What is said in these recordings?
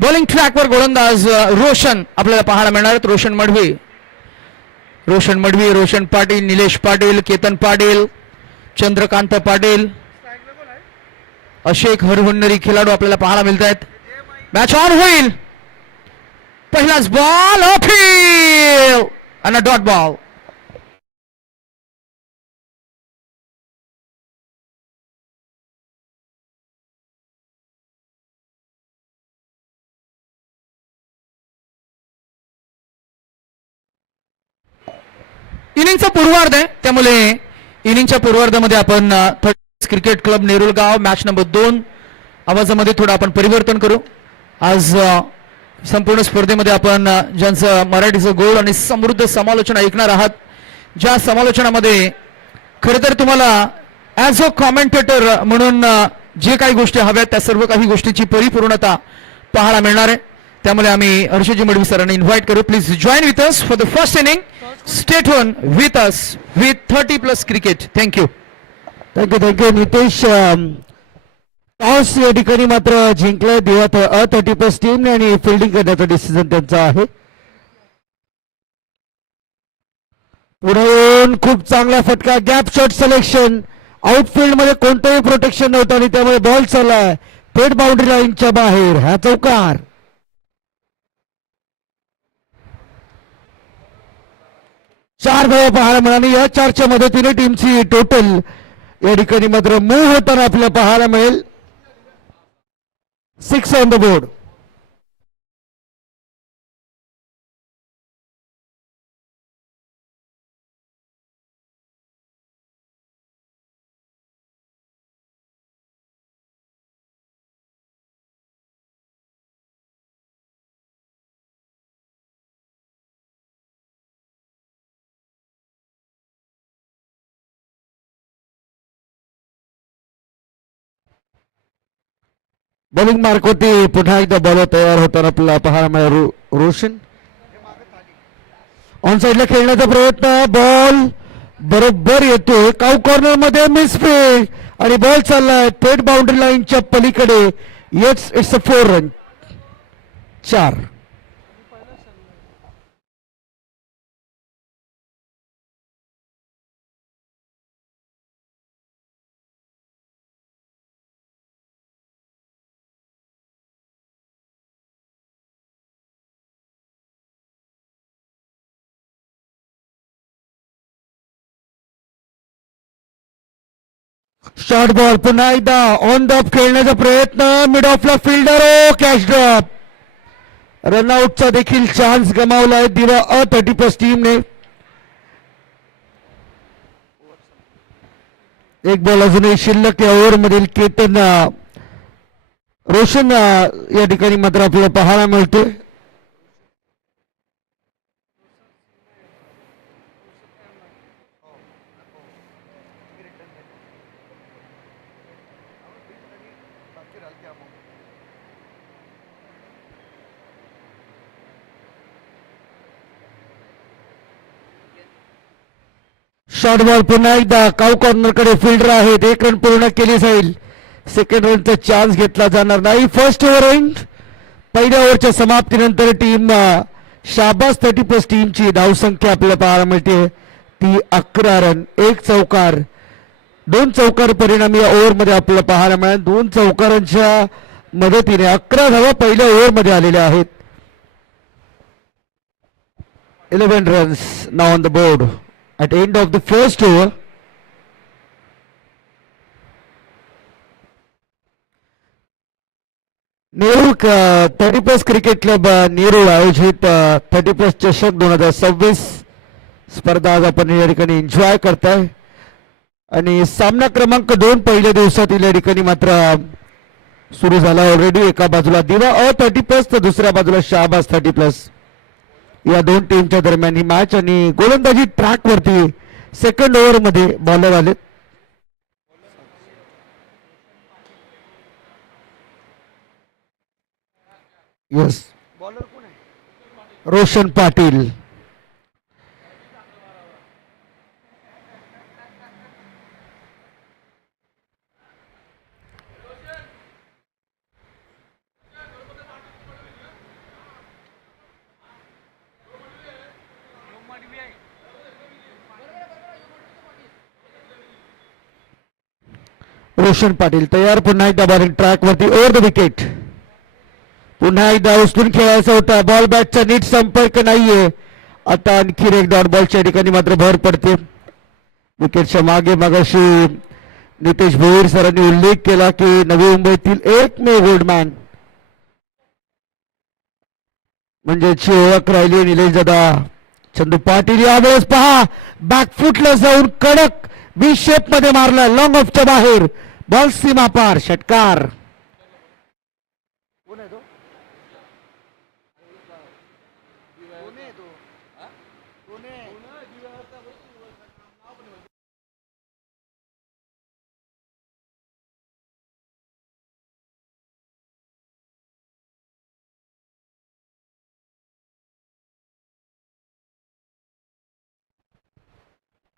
Bowling ट्रॅकवर गोलंदाज रोशन आपल्याला पाहायला मिळणार आहेत. रोशन मडवी, रोशन पाटील, निलेश पाटील, केतन पाटील, चंद्रकांत पाटील, अशेक हरहुन्नरी खेळाडू आपल्याला पाहायला मिळत आहेत. मॅच ऑन होईल. पहिलाच बॉल ऑफिल आणि डॉट बॉल. इनिंगचा पूर्वार्ध आहे, त्यामुळे इनिंगच्या पूर्वार्धामध्ये आपण क्रिकेट क्लब नेरुलगाव मॅच नंबर 2 आवाजामध्ये थोडं आपण परिवर्तन करू. आज संपूर्ण स्पर्धेमध्ये आपण ज्यांचं मराठीचं गोड आणि समृद्ध समालोचन ऐकणार आहात, ज्या समालोचनामध्ये खरं तर तुम्हाला ॲज अ कॉमेंटेटर म्हणून जे काही गोष्टी हव्यात त्या सर्व काही गोष्टीची परिपूर्णता पाहायला मिळणार आहे. त्यामुळे आम्ही हर्षजी मडवी सरांना इन्व्हाइट करू. Please join with us for the first inning. Stay tune with us with 30+ cricket. Thank you. Thank you Nitesh. Toss या ठिकाणी मात्र जिंकलाय दिवा 30+ टीमने आणि फिल्डिंग करण्याचा डिसिजन त्यांचा आहे. पुढे येऊन खूप चांगला फटका. Gap shot selection. आउटफील्ड मध्ये कोणतंही प्रोटेक्शन नव्हतं आणि त्यामुळे बॉल चाललाय थेट बाउंड्री लाईनच्या बाहेर. हा चौकार. 4 धावा पाहायला मिळाली. या 4च्या मदतीने टीमची टोटल या ठिकाणी मात्र मूव्ह होताना आपल्याला पाहायला मिळेल. 6 on the board. Bowling mark होती. पुन्हा एकदा बॉलर तयार होताना आपल्याला पाहायला मिळेल. रोशन ऑन साइडला खेळण्याचा प्रयत्न. बॉल बरोबर येतोय काउ कॉर्नर मध्ये. मिसफील्ड आणि बॉल चाललाय थेट बाउंड्री लाईनच्या पलीकडे. Yes, it's a 4 run. 4. Short ball. पुन्हा एकदा ऑन द ऑफ खेळण्याचा प्रयत्न. मिड ऑफला फिल्डर. Oh catch drop. रनआउटचा देखील चान्स गमावलाय दिवा 30+ टीमने. एक बॉल अजूनही शिल्लक या ओव्हर मधील. केतन रोशन या ठिकाणी मात्र आपल्याला पाहायला मिळतोय. Short ball. पुन्हा एकदा काउ कॉर्नर कडे फिल्डर आहेत. 1 रन पूर्ण केली जाईल. सेकंड रनचा चान्स घेतला जाणार नाही. First over end. पहिल्या ओव्हरच्या समाप्तीनंतर टीम शाबास 30+ टीमची धावसंख्या आपल्याला पाहायला मिळते ती 11 रन. 1 चौकार, 2 चौकार परिणामी या ओव्हर मध्ये आपल्याला पाहायला मिळेल. 2 चौकारांच्या मदतीने 11 धावा पहिल्या ओव्हर मध्ये आलेल्या आहेत. 11 runs now on the board at end of the first over. Nehru 30+ cricket club Nehru आयोजित 30+ चषक 2026 स्पर्धा आज आपण या ठिकाणी एन्जॉय करताय. आणि सामना क्रमांक 2 पहिल्या दिवसातील या ठिकाणी मात्र सुरू झाला ऑलरेडी. एका बाजूला दिवा 30+ तर दुसऱ्या बाजूला शाहबाज 30+. या 2 टीमच्या दरम्यान ही मॅच. आणि गोलंदाजी ट्रॅक वरती सेकंड ओव्हर मध्ये बॉलर आले. यस, बॉलर कोण आहे? रोशन पाटील. रोशन पाटील तयार, पुन्हा एकदा बॉलिंग ट्रॅक वरती ओव्हर द विकेट. पुन्हा एकदा उचलून खेळायचा होता, बॉल बॅटचा नीट संपर्क नाहीये. आता आणखी एक डॉट बॉलच्या ठिकाणी मात्र भर पडते. विकेटच्या मागे मगाशी नितेश भोईर सरांनी उल्लेख केला की नवी मुंबईतील एकमेव गोल्डमॅन म्हणजेची ओळख राहिली निलेश दादा चंदू पाटील. यावेळेस पहा बॅकफुटला जाऊन कडक बी शेप मध्ये मारला, लॉंग ऑफच्या बाहेर, बॉल सीमा पार, षटकार.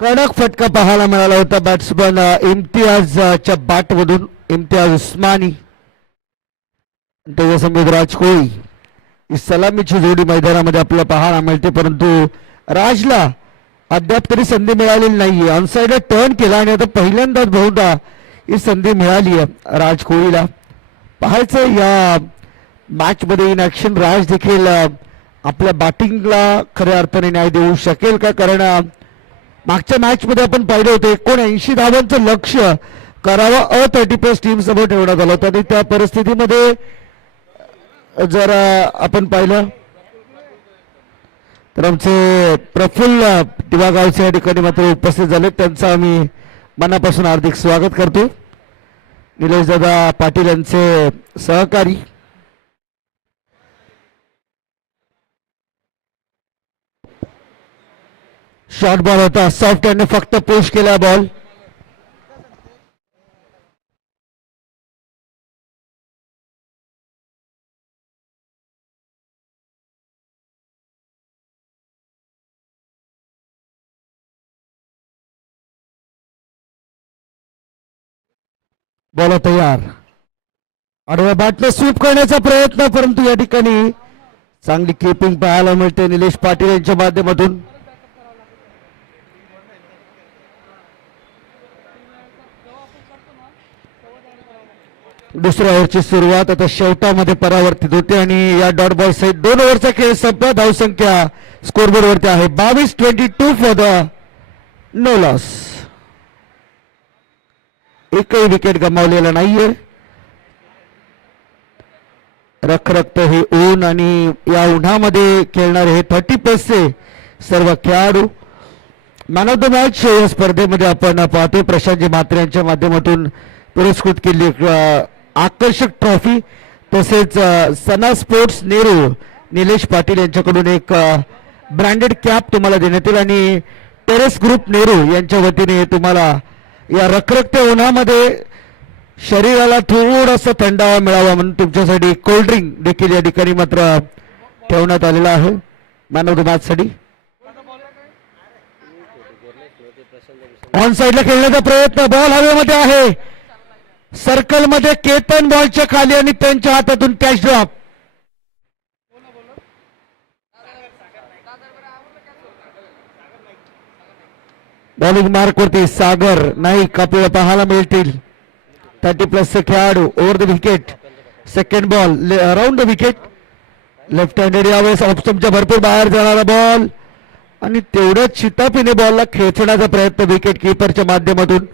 कडक फटका पाहायला मिळाला होता बॅट्समन इम्तियाजच्या बॅटमधून, इम्तियाज उस्मानी त्याच्यासमोर राज कोळी. ही सलामीची जोडी मैदानामध्ये आपल्याला पाहायला मिळते, परंतु राजला अद्याप तरी संधी मिळालेली नाहीये. ऑनसाइडला टर्न केला आणि आता पहिल्यांदाच बहुधा ही संधी मिळाली आहे राज कोळीला. पाहायचं या मॅच मध्ये इन ऍक्शन राज देखील आपल्या बॅटिंगला खऱ्या अर्थाने न्याय देऊ शकेल का, कारण मागच्या मॅच मध्ये आपण पाहिलं होतं 79 धावांचं लक्ष्य करावं 30+ टीम समोर ठेवण्यात आलं होतं आणि त्या परिस्थितीमध्ये जर आपण पाहिलं तर आमचे प्रफुल्ल दिवागावचे या ठिकाणी मात्र उपस्थित झाले, त्यांचं आम्ही मनापासून हार्दिक स्वागत करतो. निलेश दादा पाटील यांचे सहकारी. शॉर्ट बॉल होता, सॉफ्ट हँडने फक्त पुश केला बॉल. बॉल तयार, आडव्या बॅटने स्वीप करण्याचा प्रयत्न, परंतु या ठिकाणी चांगली कीपिंग पाहायला मिळते निलेश पाटील यांच्या माध्यमातून. दुसऱ्या ओव्हरची सुरुवात आता शेवटामध्ये परावर्तित होते आणि या डॉट बॉल सहित 2 ओव्हरचा खेळ संपला. धावसंख्या स्कोरबोर्ड वरती आहे 22-22 फॉर द नो लॉस. एकही विकेट गमावलेला नाहीये. रखरखत हे ऊन आणि या उन्हामध्ये खेळणारे हे 30+ सर्व खेळाडू. मॅन ऑफ द मॅच या स्पर्धेमध्ये आपण पाहतो प्रशांतजी म्हात्रे यांच्या माध्यमातून पुरस्कृत केली आकर्षक ट्रॉफी, तसेच सना स्पोर्ट्स नेहरू निलेश पाटील यांच्याकडून एक ब्रँडेड कॅप तुम्हाला देण्यात येईल आणि टेरेस ग्रुप नेहरू यांच्या वतीने तुम्हाला या रखरखत्या उन्हामध्ये शरीराला थोडासा थंडावा मिळावा म्हणून तुमच्यासाठी कोल्ड्रिंक देखील या ठिकाणी मात्र ठेवण्यात आलेला आहे मॅन ऑफ द मॅच साठी. ऑन साइडला खेळण्याचा प्रयत्न, बॉल हवेमध्ये आहे, सर्कल मध्ये केतन बॉलच्या खाली आणि त्यांच्या हातातून कॅच ड्रॉप. बॉलिंग मार्क वरती सागर नाईक आपल्याला पाहायला मिळतील. 30+ खेळाडू over the wicket. Second ball around the wicket, left handed. यावेळेस ऑप्शनच्या भरपूर बाहेर जाणारा बॉल आणि तेवढ्याच शिताफीने बॉलला खेचण्याचा प्रयत्न विकेट किपरच्या माध्यमातून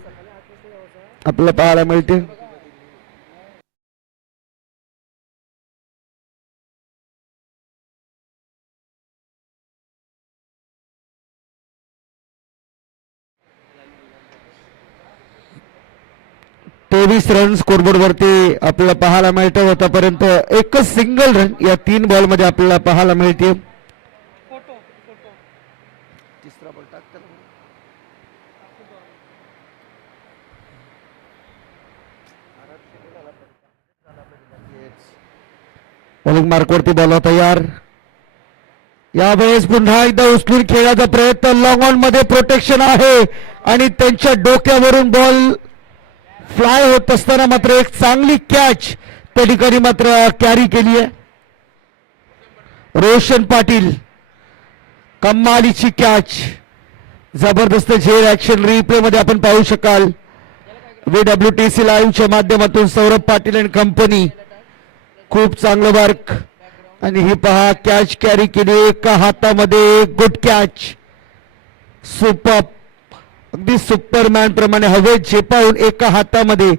आपल्याला पाहायला मिळते. तेवीस रन स्कोरबोर्ड वरती आपल्याला पाहायला मिळतं. आतापर्यंत एकच सिंगल रन या 3 बॉल मध्ये आपल्याला पाहायला मिळते. बॉलिंग मार्क वरती बॉल तयार. यावेळेस पुन्हा एकदा उचलून खेळण्याचा प्रयत्न, लॉंग ऑन मध्ये प्रोटेक्शन आहे आणि त्यांच्या डोक्यावरून बॉल फ्लाय होत असताना मात्र एक चांगली कॅच त्या ठिकाणी मात्र कॅरी केली आहे रोशन पाटील. कमालीची कॅच, जबरदस्त झेल ऍक्शन रिप्ले मध्ये आपण पाहू शकाल. WTC लाईव्हच्या माध्यमातून सौरभ पाटील अँड कंपनी खूप चांगलं वर्क. आणि ही पहा कॅच कॅरी केली एका हातामध्ये. Good catch. सुपर. अगदी सुपरमॅन प्रमाणे हवेत झेपावून एका हातामध्ये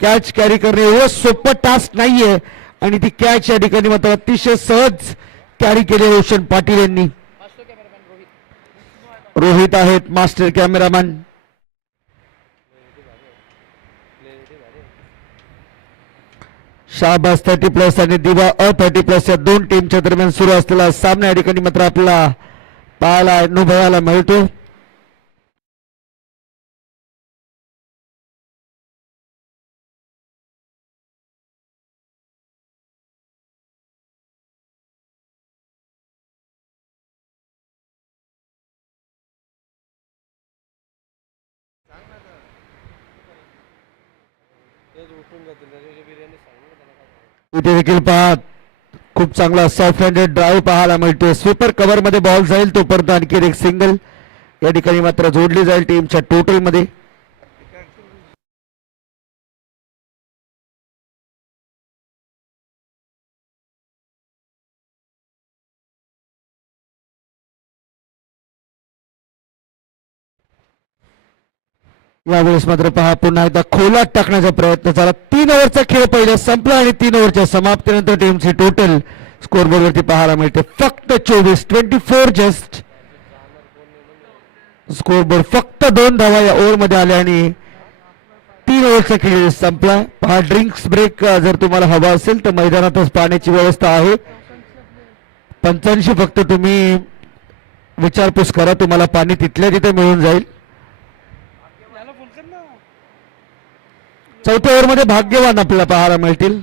कॅच कॅरी करणे एवढं सोपं टास्क नाहीये. आणि ती कॅच या ठिकाणी मात्र अतिशय सहज कॅरी केली रोशन पाटील यांनी. रोहित आहेत मास्टर कॅमेरामॅन. शाहबाज 30+ आणि दिवा A30+ या दोन टीमच्या दरम्यान सुरू असलेला सामना या ठिकाणी मात्र आपल्याला पाहायला अनुभवायला मिळतो. इथे देखील पहा खूप चांगला सॉफ्ट हँडेड ड्राईव्ह पाहायला मिळतोय. स्वीपर कव्हर मध्ये बॉल जाईल तोपर्यंत आणखी एक सिंगल या ठिकाणी मात्र जोडली जाईल टीमच्या टोटल मध्ये. यावेळेस मात्र पहा पुन्हा एकदा खोलात टाकण्याचा प्रयत्न झाला. 3 ओव्हरचा खेळ पहिला संपला आणि 3 ओव्हरच्या समाप्तीनंतर टीमची टोटल स्कोरबोर्डवरती पाहायला मिळते फक्त 24 जस्ट. स्कोरबोर्ड फक्त 2 धावा या ओव्हरमध्ये आल्या आणि 3 ओव्हरचा खेळ संपला. पहा ड्रिंक्स ब्रेक जर तुम्हाला हवा असेल तर मैदानातच पाण्याची व्यवस्था आहे. 85 फक्त तुम्ही विचारपूस करा, तुम्हाला पाणी तिथल्या तिथे मिळून जाईल. चौथ्या ओव्हरमध्ये भाग्यवान आपल्याला पाहायला मिळतील.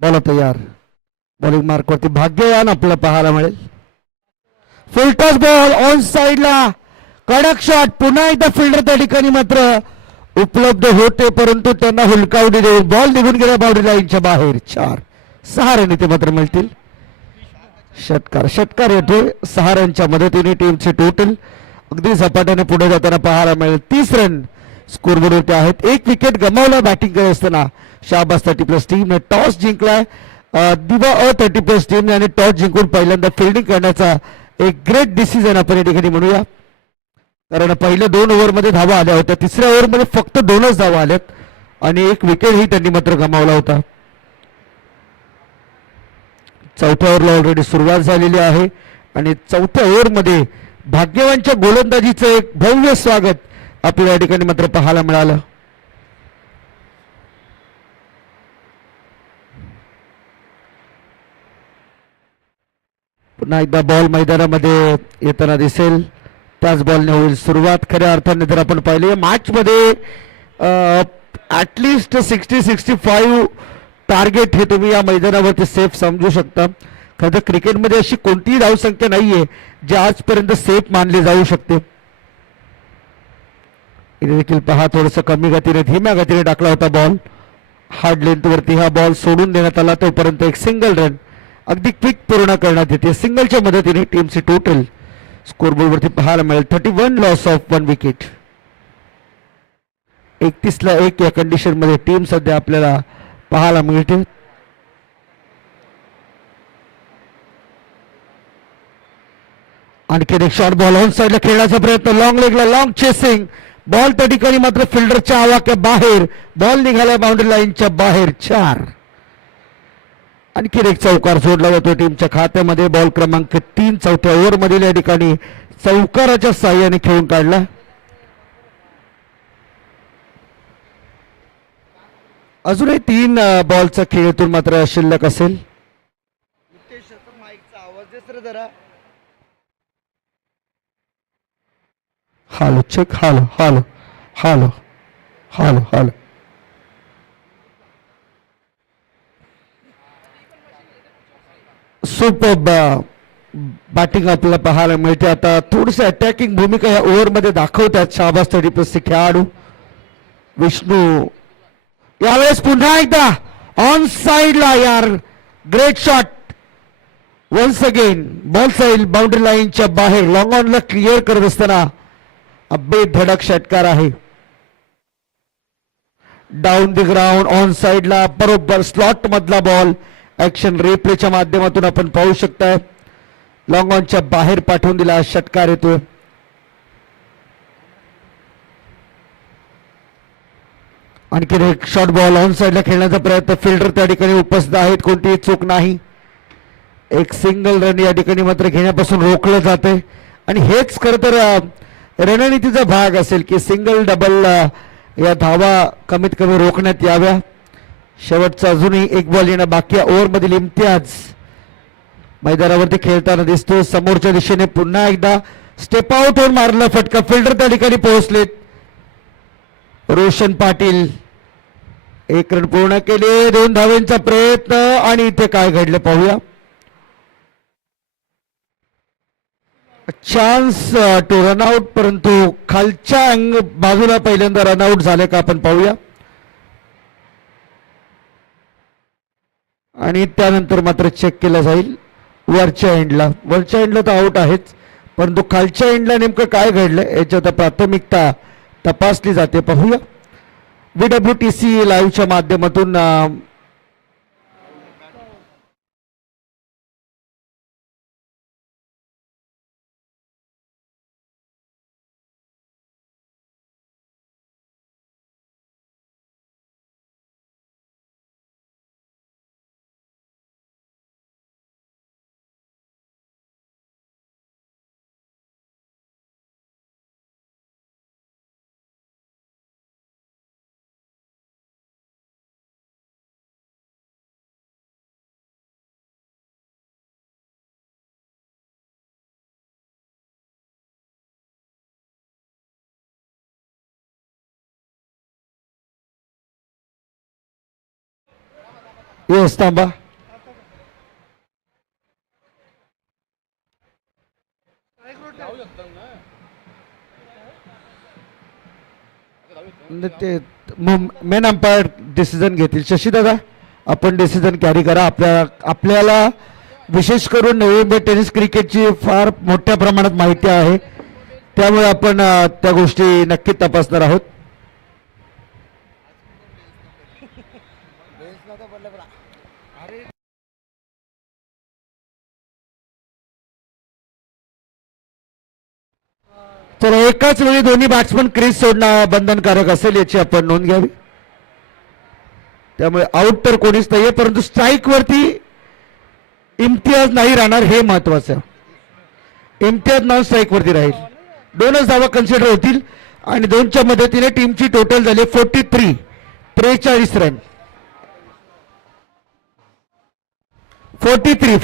बोला तयार. बॉलिंग मार्क वरती भाग्यवान आपल्याला पाहायला मिळेल. फुल टॉस बॉल ऑन साइडला. कडक शॉट. पुन्हा एकदा फिल्डर त्या ठिकाणी मात्र उपलब्ध होते परंतु त्यांना हुलकावडी देऊन बॉल निघून गेला बाउंड्री लाईनच्या बाहेर. 4-6 रन इथे मात्र मिळतील. षटकार येतोय. 6 रनच्या मदतीने टीमचे टोटल अगदी झपाट्याने पुढे जाताना पाहायला मिळेल. 30 रन स्कोरबोर्डवरती आहेत. 1 विकेट गमावला बॅटिंग करत असताना शाहबाज 30+ टीमने टॉस जिंकलाय. दिवा A30+ टीमने आणि टॉस जिंकून पहिल्यांदा फिल्डिंग करण्याचा एक ग्रेट डिसिजन आपण या ठिकाणी म्हणूया. कारण पहिल्या 2 ओव्हरमध्ये धावा आल्या होत्या. तिसऱ्या ओव्हरमध्ये फक्त 2च धावा आल्यात आणि 1 विकेटही त्यांनी मात्र गमावला होता. चौथ्या ओव्हरला ऑलरेडी सुरुवात झालेली आहे आणि चौथ्या ओव्हरमध्ये भाग्यवानच्या गोलंदाजीचं एक भव्य स्वागत आपल्याला या ठिकाणी मात्र पाहायला मिळालं. पुन्हा एकदा बॉल मैदानामध्ये येताना दिसेल. त्याच बॉलने होईल सुरुवात. खऱ्या अर्थाने जर आपण पाहिले मॅच मध्ये ऍटलिस्ट 60-65 टार्गेट हे तुम्ही या मैदानावरती सेफ समजू शकता. खरं तर क्रिकेटमध्ये अशी कोणतीही धावसंख्या नाहीये जी आजपर्यंत सेफ मानली जाऊ शकते. इथे देखील पहा थोडस कमी गतीने धीम्या गतीने टाकला होता बॉल. हार्ड लेंथ वरती हा बॉल सोडून देण्यात आला. तोपर्यंत एक सिंगल रन अगदी क्विक पूर्ण करण्यात येते. सिंगलच्या मदतीने टीमचे टोटल स्कोरबोर्ड वरती पाहायला मिळेल 31 लॉस ऑफ 1 विकेट. 31-1 या कंडिशन मध्ये टीम सध्या आपल्याला पाहायला मिळते. आणखी एक शॉर्ट बॉल ऑन साइडला खेळण्याचा प्रयत्न. लॉंग लेगला लॉंग चेसिंग बॉल त्या ठिकाणी मात्र फिल्डरच्या आवाक्या बाहेर. बॉल निघाला बाउंड्री लाईनच्या बाहेर. 4. आणखी एक चौकार जोडला जातो टीमच्या खात्यामध्ये. बॉल क्रमांक 3 चौथ्या ओव्हर मधील या ठिकाणी चौकाराच्या साह्याने खेळून काढला. अजूनही 3 बॉलचा खेळातून मात्र शिल्लक असेल. Hello check. Hello hello hello hello hello. Super batting आपल्याला पाहायला मिळते. आता थोडीशी अटॅकिंग भूमिका या ओव्हरमध्ये दाखवतात शाहबाज 30+ चे खेळाडू. विष्णू यावेळेस पुन्हा एकदा ऑन साइडला यार, great shot once again. Ball साईल बाउंड्री लाईनच्या बाहेर लॉंग ऑनला क्लिअर करत असताना बेधडक षटकार आहे. डाऊन द ग्राउंड ऑन साइडला बरोबर स्लॉट मधला बॉल. ऍक्शन रिप्लेच्या माध्यमातून आपण पाहू शकताय लॉंग ऑनच्या बाहेर पाठवून दिला, षटकार येतोय. आणखी एक शॉर्ट बॉल ऑन साइडला खेळण्याचा प्रयत्न. फिल्डर त्या ठिकाणी उपस्थित आहेत, कोणतीही चूक नाही. एक सिंगल रन या ठिकाणी मात्र घेण्यापासून रोखलं जाते आणि हेच खरं तर रणनीतीचा भाग असेल की सिंगल डबल या धावा कमीत कमी रोखण्यात याव्या. शेवटचा अजूनही एक बॉल येणं बाकी. ओव्हरमधील इम्तियाज मैदानावरती खेळताना दिसतो. समोरच्या दिशेने पुन्हा एकदा स्टेप आउट होऊन मारला फटका. फिल्डर त्या ठिकाणी पोहोचलेत. रोशन पाटील एक रन पूर्ण केले. 2 धावांचा प्रयत्न आणि इथे काय घडलं पाहूया. चान्स टू रनआउट, परंतु खालच्या बाजूला पहिल्यांदा रनआउट झाले का आपण पाहूया. आणि त्यानंतर मात्र चेक केला जाईल वरच्या एंडला. वरच्या एंडला तर आउट आहेच, परंतु खालच्या एंडला नेमकं काय घडलं याच्यात प्राथमिकता तपासली जाते. पाहूया WTC लाईव्हच्या माध्यमातून. येस तांबा. ते मेन अंपायर डिसिजन घेतील. शशीदादा आपण डिसिजन कॅरी करा. आपल्याला विशेष करून नवी टेनिस क्रिकेटची फार मोठ्या प्रमाणात माहिती आहे, त्यामुळे आपण त्या गोष्टी नक्की तपासणार आहोत. तर एकाच वेळी दोन्ही बॅट्समन क्रीज सोडणं बंधनकारक असेल याची आपण नोंद घ्यावी. त्यामुळे आउट तर कोणीच नाहीये, परंतु स्ट्राईक वरती इम्तियाज नाही राहणार हे महत्वाचं. इम्तियाज नॉन स्ट्राईक वरती राहील. 2च धावा कन्सिडर होतील आणि 2च्या मदतीने टीमची टोटल झाली 43 रन. 43.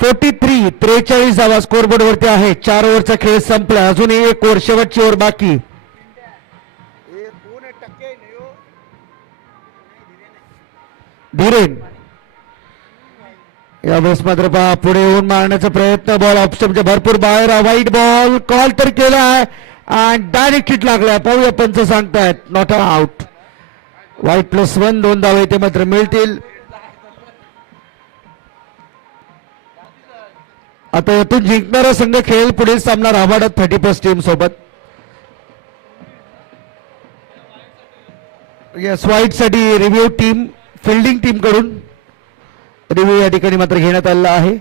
(43) 43 धावा स्कोरबोर्ड वरती आहे. 4 ओव्हरचा खेळ संपला. अजूनही एक ओव्हर, शेवटची ओव्हर बाकी. धीरेन यावेळेस मात्र पहा पुढे येऊन मारण्याचा प्रयत्न. बॉल ऑप्शनच्या भरपूर बाहेर. वाईट बॉल कॉल तर केला आहे आणि डायरेक्ट हिट लागलाय. पाहूया पंच सांगतायत नॉट आउट. वाईट +1 2 धावा इथे मात्र मिळतील. आता यातून जिंकणारा संघ खेळेल पुढील सामना राबाडा 30+ टीम सोबत. यस व्हाईट साठी रिव्ह्यू टीम फिल्डिंग टीम कडून रिव्ह्यू या ठिकाणी मात्र घेण्यात आलेला आहे.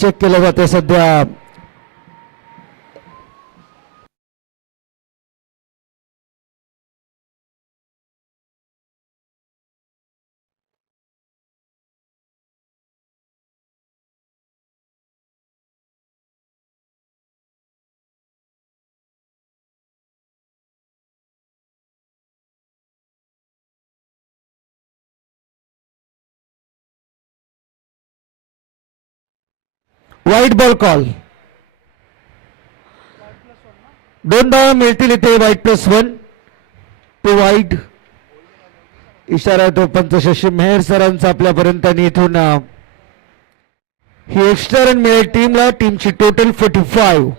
चेक केलं जाते सध्या. वाईट बॉल कॉल. 2 धावा मिळतील इथे. वाईट +1 टू वाईट. इशारा तो पंच शशी मेहर सरांचा आपल्यापर्यंत. आणि इथून ही एक्स्ट्रा रन मिळेल टीमला. टीमची टोटल 45.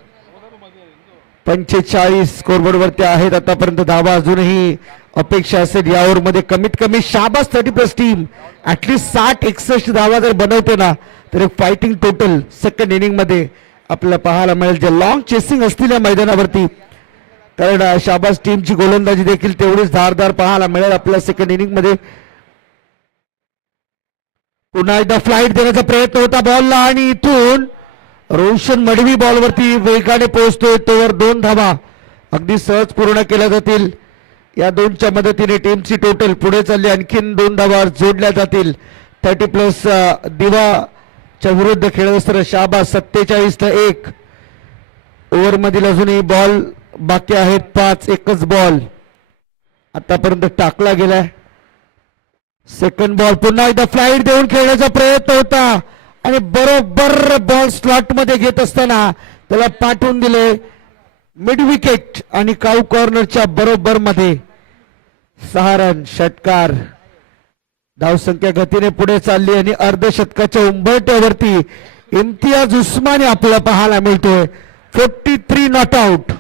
45 स्कोरबोर्ड वरती आहेत आतापर्यंत धावा. अजूनही अपेक्षा असेल या ओव्हरमध्ये कमीत कमी. शाबास 30+ टीम. ऍटलीस्ट 60-61 धावा जर बनवते ना तर एक फायटिंग टोटल सेकंड इनिंग मध्ये आपल्याला पाहायला मिळेल. जे लॉंग चेसिंग असतील या मैदानावरती, कारण शाबास टीमची गोलंदाजी देखील तेवढीच धारदार पाहायला मिळेल आपल्या सेकंड इनिंग मध्ये. पुन्हा एकदा फ्लाईट देण्याचा प्रयत्न होता बॉलला आणि इथून रोशन मडवी बॉलवरती वेगाने पोहोचतोय. तोवर 2 धावा अगदी सहज पूर्ण केल्या जातील. या 2च्या मदतीने टीमची टोटल पुढे चालली. आणखीन 2 धावा जोडल्या जातील. 30+ दिवाच्या विरुद्ध खेळत असताना शाबास 47-1. ओव्हर मधील अजूनही बॉल बाकी आहेत 5. एकच बॉल आतापर्यंत टाकला गेलाय. Second ball. पुन्हा एकदा फ्लाईट देऊन खेळण्याचा प्रयत्न होता आणि बरोबर बॉल स्लॉट मध्ये घेत असताना त्याला पाठवून दिले मिड विकेट आणि काऊ कॉर्नरच्या बरोबर मध्ये. 6 रन. षटकार. धावसंख्या गतीने पुढे चालली आणि अर्धशतकाच्या उंबरठ्यावरती इम्तियाज उस्मानी आपल्याला पाहायला मिळतोय. 43 नॉट आउट.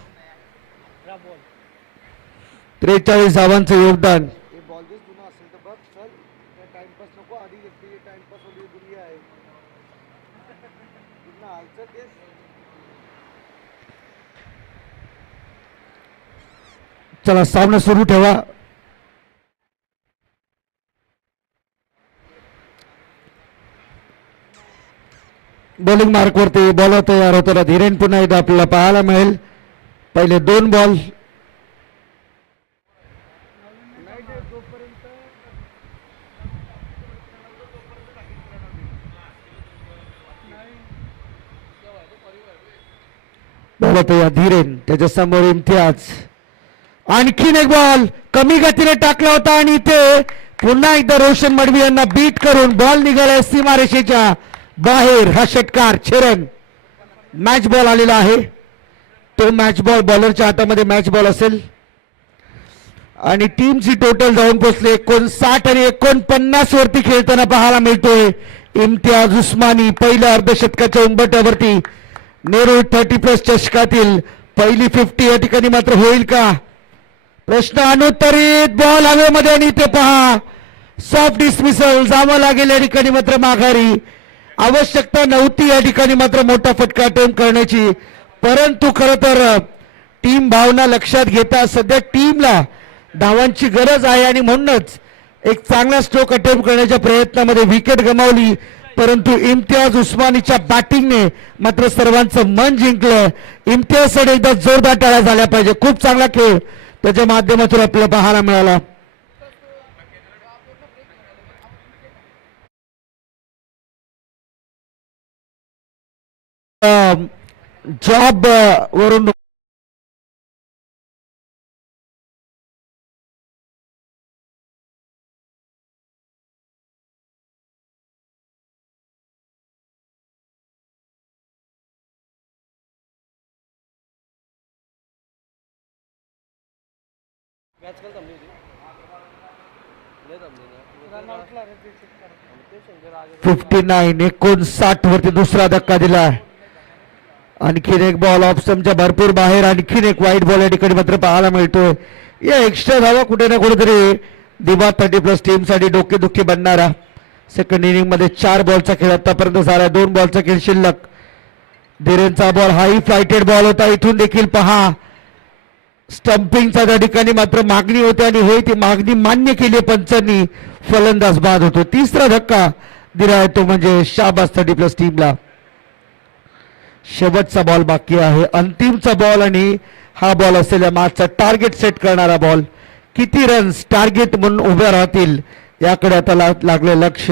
43 धावांचं योगदान. चला सामना सुरू ठेवा. बॉलिंग मार्क वरती बॉलर तयार होताना धीरेन पुन्हा एकदा आपल्याला पाहायला मिळेल. पहिले 2 बॉल. बॉलर तयार धीरेन. त्याच्या समोर इम्तियाज. आणखीन एक बॉल कमी गतीने टाकला होता आणि इथे पुन्हा एकदा रोशन मडवी यांना बीट करून बॉल निघाला सीमारेषेच्या बाहेर. हा षटकार. 6 रन. मॅच बॉल आलेला आहे. तो मॅच बॉल बॉलरच्या हातामध्ये मॅच बॉल असेल आणि टीमची टोटल जाऊन पोहोचले 59 आणि 49 वरती खेळताना पाहायला मिळतोय इम्तियाज उस्मानी. पहिल्या अर्धशतकाच्या उंबरठ्यावरती नेहरू 30+ चषकातील पहिली 50 या ठिकाणी मात्र होईल का? प्रश्न अनुत्तरित. बॉल हवेमध्ये आणि इथे पहा सॉफ्ट डिसमिसल. जावं लागेल या ठिकाणी मात्र माघारी. आवश्यकता नव्हती या ठिकाणी मात्र मोठा फटका अटेम्प्ट करण्याची, परंतु खरं तर टीम भावना लक्षात घेता सध्या टीमला धावांची गरज आहे आणि म्हणूनच एक चांगला स्ट्रोक अटेम्प्ट करण्याच्या प्रयत्नामध्ये विकेट गमावली. परंतु इम्तियाज उस्मानीच्या बॅटिंगने मात्र सर्वांचं मन जिंकलं. इम्तियाजसाठी एकदा जोरदार टाळ्या झाल्या पाहिजे. खूप चांगला खेळ त्याच्या माध्यमातून आपल्याला पाहायला मिळाला. जॉब वरून मॅच कल थांबली होती लय थांबली ना 59 59 वरती दुसरा धक्का दिला. आणखीन एक बॉल ऑफ स्टंपच्या भरपूर बाहेर. आणखीन एक वाईट बॉल या ठिकाणी मात्र पाहायला मिळतोय. या एक्स्ट्रा धावा कुठे ना कुठेतरी दिवा 30+ टीम साठी डोकेदुखी बनणारा. सेकंड इनिंग मध्ये 4 बॉलचा खेळ आतापर्यंत झाला. 2 बॉलचा खेळ शिल्लक. धीरेनचा बॉल हाई फ्लाइटेड बॉल होता. इथून देखील पहा स्टंपिंगचा त्या ठिकाणी मात्र मागणी होती आणि हे ती मागणी मान्य केली पंचांनी. फलंदाज बाद होतो. तिसरा धक्का दिला आहे तो म्हणजे शाबास 30+ टीमला. शेवटचा बॉल बाकी आहे, अंतिमचा बॉल आणि हा बॉल असलेल्या मॅचचा टार्गेट सेट करणारा बॉल. किती रन्स टार्गेट म्हणून उभ्या राहतील याकडे आता लागले लक्ष.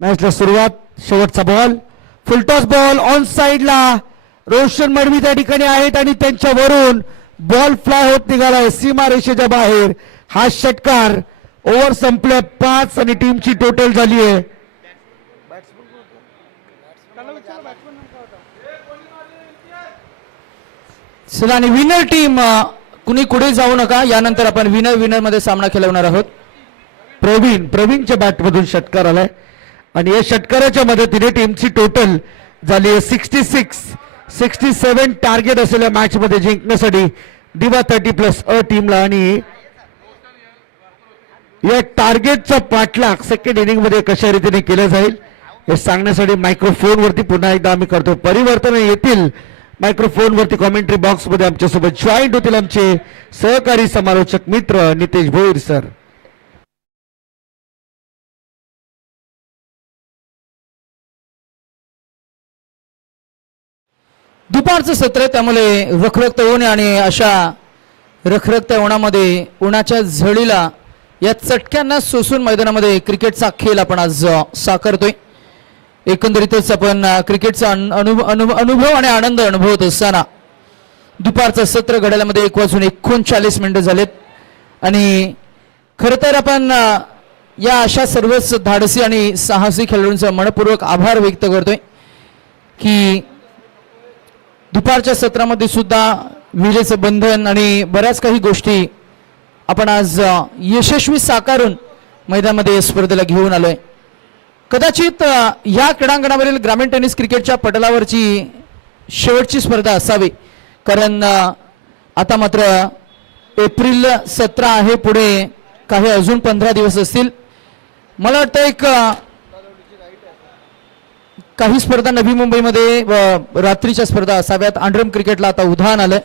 मॅचला सुरुवात. शेवटचा बॉल फुलटॉस बॉल ऑन साइडला. रोशन मडवी त्या ठिकाणी आहेत आणि त्यांच्यावरून बॉल फ्लाय होत निघालाय सीमा रेषेच्या बाहेर. हा षटकार. ओव्हर संपल्या 5 आणि टीमची टोटल झाली आहे. चला आणि विनर टीम कुणी पुढे जाऊ नका. यानंतर आपण विनर मध्ये सामना खेळवणार आहोत. प्रवीणच्या बॅटमधून षटकार आलाय आणि या षटकाराच्या मदतीने टीमची टोटल झाली आहे 67 टार्गेट असलेल्या मॅच मध्ये जिंकण्यासाठी दिवा 30+ अ टीमला. आणि या टार्गेटचा पाठलाग सेकंड इनिंग मध्ये कशा रीतीने केलं जाईल हे सांगण्यासाठी मायक्रोफोन वरती पुन्हा एकदा आम्ही करतो. परिवर्तन येतील. मायक्रोफोन वरती कॉमेंट्री बॉक्स मध्ये आमच्यासोबत जॉईंट होतील आमचे सहकारी समालोचक मित्र नितेश भोईर सर. दुपारचं सत्र, त्यामुळे रखरखत ऊन आणि अशा रखरखत्या उन्हामध्ये उन्हाच्या झळीला या चटक्यांना सोसून मैदानामध्ये क्रिकेटचा खेळ आपण आज साकारतोय. एकंदरीतच आपण क्रिकेटचा अनुभव आणि आनंद अनुभवत असताना दुपारचं सत्र घड्याळामध्ये 1:39 झालेत. आणि खरं तर आपण या अशा सर्वच धाडसी आणि साहसी खेळाडूंचा मनपूर्वक आभार व्यक्त करतोय की दुपारच्या सत्रामध्ये सुद्धा विजेचं बंधन आणि बऱ्याच काही गोष्टी आपण आज यशस्वी साकारून मैदानामध्ये स्पर्धेला घेऊन आलोय. कदाचित या क्रीडांगणावरील ग्रामीण टेनिस क्रिकेटच्या पटलावरची शेवटची स्पर्धा असावी, कारण आता मात्र एप्रिल 17 आहे. पुढे काही अजून 15 दिवस असतील. मला वाटतं एक काही स्पर्धा नवी मुंबईमध्ये रात्रीच्या स्पर्धा असाव्यात. अंडरम क्रिकेटला आता उधाण आलंय.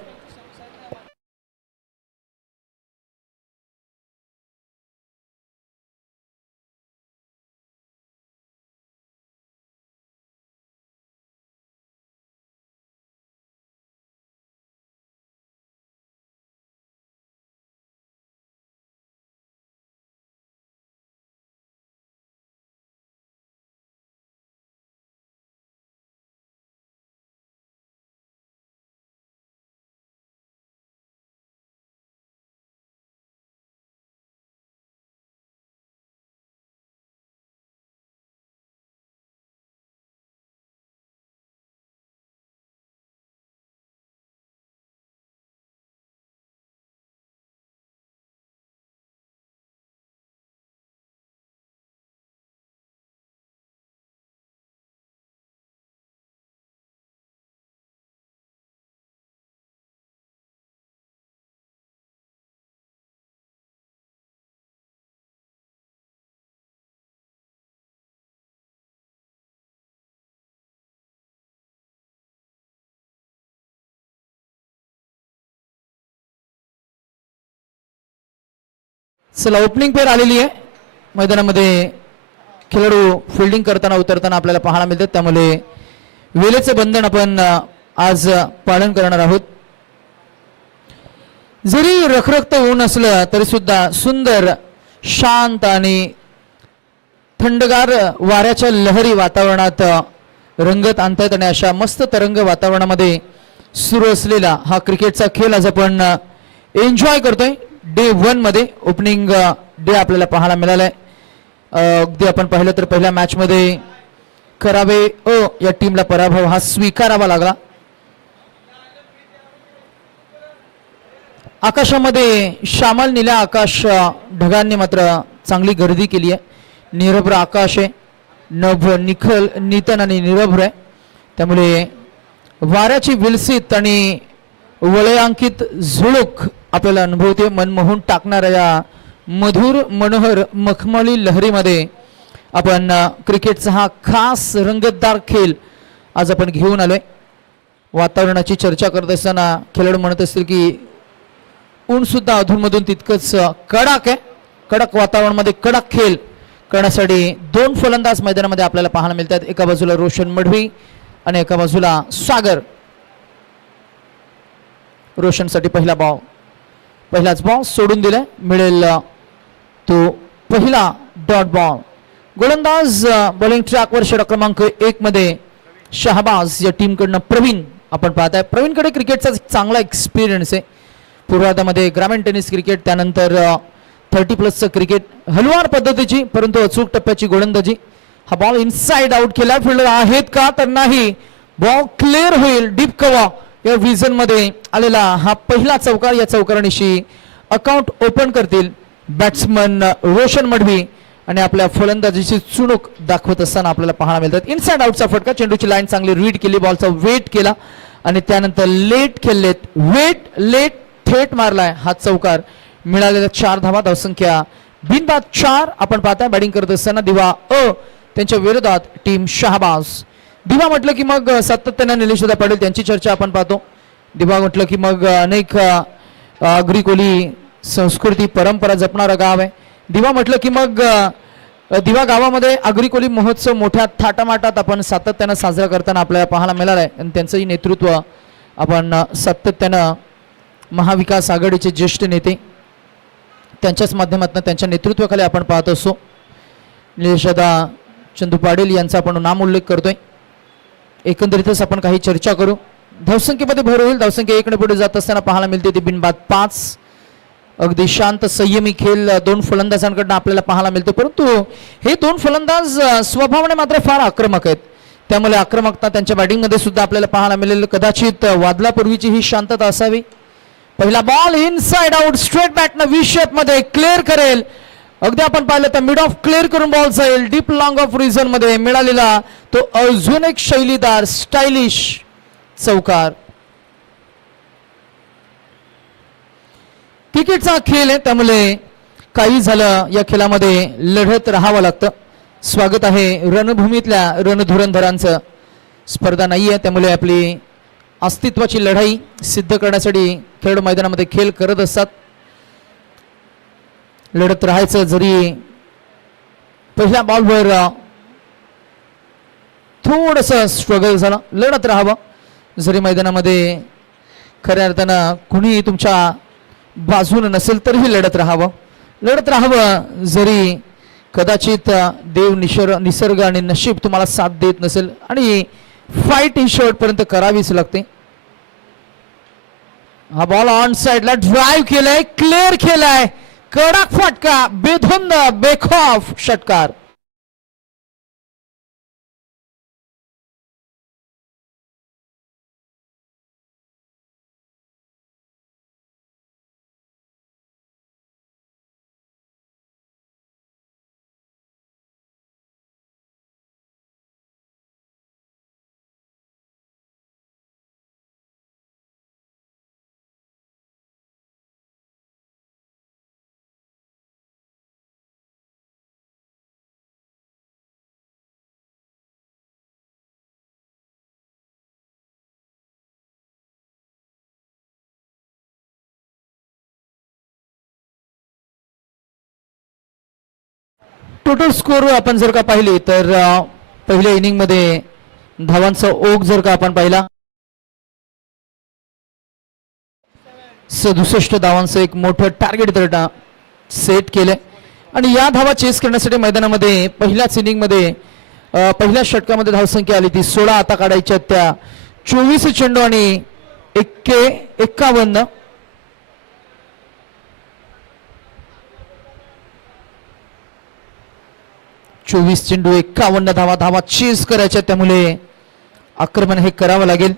चला, ओपनिंग पेअर आलेली आहे. मैदानामध्ये खेळाडू फिल्डिंग करताना उतरताना आपल्याला पाहायला मिळतात. त्यामुळे वेळेचं बंधन आपण आज पालन करणार आहोत. जरी रखरखत ऊन असलं तरी सुद्धा सुंदर शांत आणि थंडगार वाऱ्याच्या लहरी वातावरणात रंगत आणतात. आणि अशा मस्त तरंग वातावरणामध्ये सुरू असलेला हा क्रिकेटचा खेळ आज आपण एन्जॉय करतोय. डे 1 मध्ये ओपनिंग डे आपल्याला पाहायला मिळालाय. अगदी आपण पाहिलं तर पहिल्या मॅच मध्ये करावे या टीमला पराभव हा स्वीकारावा लागला. आकाशामध्ये श्यामल निळ्या आकाश ढगांनी मात्र चांगली गर्दी केली आहे. निरभ्र आकाश आहे, नभ निखल नितन आणि निरभ्र आहे. त्यामुळे वाऱ्याची विलसित आणि वलयांकित झुळूक आपल्याला अनुभवते, मनमोहून टाकणाऱ्या या मधुर मनोहर मखमली लहरीमध्ये आपण क्रिकेटचा हा खास रंगतदार खेळ आज आपण घेऊन आलोय. वातावरणाची चर्चा करत असताना खेळाडू म्हणत असतील की ऊन सुद्धा अधूनमधून तितकंच कडक आहे. कडक वातावरणामध्ये कडक खेळ करण्यासाठी दोन फलंदाज मैदानामध्ये आपल्याला पाहायला मिळतात. एका बाजूला रोशन मढवी आणि एका बाजूला सागर. रोशनसाठी पहिलाच बॉल सोडून दिलाय, मिळेल तो पहिला डॉट बॉल. गोलंदाज बॉलिंग ट्रॅकवर षटक क्रमांक 1 मध्ये शहबाज या टीमकडनं प्रवीण आपण पाहताय. प्रवीणकडे क्रिकेटचा चांगला एक्सपिरियन्स आहे. पूर्वार्धामध्ये ग्रामीण टेनिस क्रिकेट, त्यानंतर 30+ क्रिकेट, हलवार पद्धतीची परंतु अचूक टप्प्याची गोलंदाजी. हा बॉल इनसाइड आउट केला. फिल्डर आहेत का तर नाही. बॉल क्लिअर होईल. डीप कव्हा या विजन मध्ये आलेला हा पहिला चौकार. या चौकारानिशी अकाउंट ओपन करतील बॅट्समन रोशन मढवी आणि आपल्या फलंदाजीची चुणूक दाखवत असताना आपल्याला पाहायला मिळतात. इनसाइड आउटचा फटका. चेंडूची लाईन चांगली रीड केली, बॉलचा वेट केला आणि त्यानंतर लेट खेळलेत. लेट थेट मारलाय हा चौकार. मिळालेल्या 4 धावा. धावसंख्या बिनबाद 4 आपण पाहताय. बॅटिंग करत असताना दिवा त्यांच्या विरोधात टीम शहबाज. दिवा म्हटलं की मग सातत्याने निलेश पाटील त्यांची चर्चा आपण पाहतो. दिवा म्हटलं की मग अनेक आगरी कोली संस्कृती परंपरा जपणारं गाव आहे. दिवा म्हटलं की मग दिवा गावामध्ये आगरी कोली महोत्सव मोठ्या थाटामाटात आपण सातत्यानं साजरा करताना आपल्याला पाहायला मिळालं आहे. आणि त्यांचंही नेतृत्व आपण सातत्यानं महाविकास आघाडीचे ज्येष्ठ नेते त्यांच्याच माध्यमातून त्यांच्या नेतृत्वाखाली आपण पाहत असतो. निलेशदा चंदू पाटील यांचा आपण नाम उल्लेख करतोय. एकंदरीतच आपण काही चर्चा करू. धावसंख्येमध्ये भर होईल. धावसंख्या 1 ने पुढे जात असताना पाहायला मिळते ती बिनबाद 5. अगदी शांत संयमी खेळ दोन फलंदाजांकडून आपल्याला पाहायला मिळतो. परंतु हे दोन फलंदाज स्वभावाने मात्र फार आक्रमक आहेत. त्यामुळे आक्रमकता त्यांच्या बॅटिंगमध्ये सुद्धा आपल्याला पाहायला मिळेल. कदाचित वादलापूर्वीची ही शांतता असावी. पहिला बॉल इनसाइड आउट स्ट्रेट बॅटनं व्ही शेप मध्ये क्लिअर करेल. अगदी आपण पाहिलं तर मिड ऑफ क्लिअर करून बॉल जाईल डीप लॉंग ऑफ रिझन मध्ये. मिळालेला तो अजून एक शैलीदार स्टायलिश चौकार. क्रिकेटचा खेळ आहे त्यामुळे काही झालं या खेळामध्ये लढत राहावं लागतं. स्वागत आहे रणभूमीतल्या रणधुरंधरांचं. स्पर्धा नाही आहे त्यामुळे आपली अस्तित्वाची लढाई सिद्ध करण्यासाठी खेळ मैदानामध्ये खेळ करत असतात. लढत राहायचं. जरी पहिल्या बॉलवर थोडंसं स्ट्रगल झालं, लढत राहावं. जरी मैदानामध्ये खऱ्या अर्थानं कुणी तुमच्या बाजून नसेल तरीही लढत राहावं. जरी कदाचित देव निसर्ग आणि नशीब तुम्हाला साथ देत नसेल आणि फाईट ही शेवटपर्यंत करावीच लागते. हा बॉल ऑन साइडला ड्राईव्ह केलाय, क्लिअर केलाय. कडक फटका, बेधुंद बेखौफ षटकार. टोटल स्कोर आपण जर का पाहिली तर पहिल्या इनिंग मध्ये धावांचा ओघ जर का आपण पाहिला 67 धावांचं एक मोठं टार्गेट सेट केलंय. आणि या धावा चेस करण्यासाठी मैदानामध्ये पहिल्याच इनिंग मध्ये पहिल्या षटकामध्ये धावसंख्या आली ती 16. आता काढायच्या त्या 24 चेंडू आणि 51. 24 चेंडू 51 धावा चेस करायच्या. त्यामुळे आक्रमण हे करावं लागेल.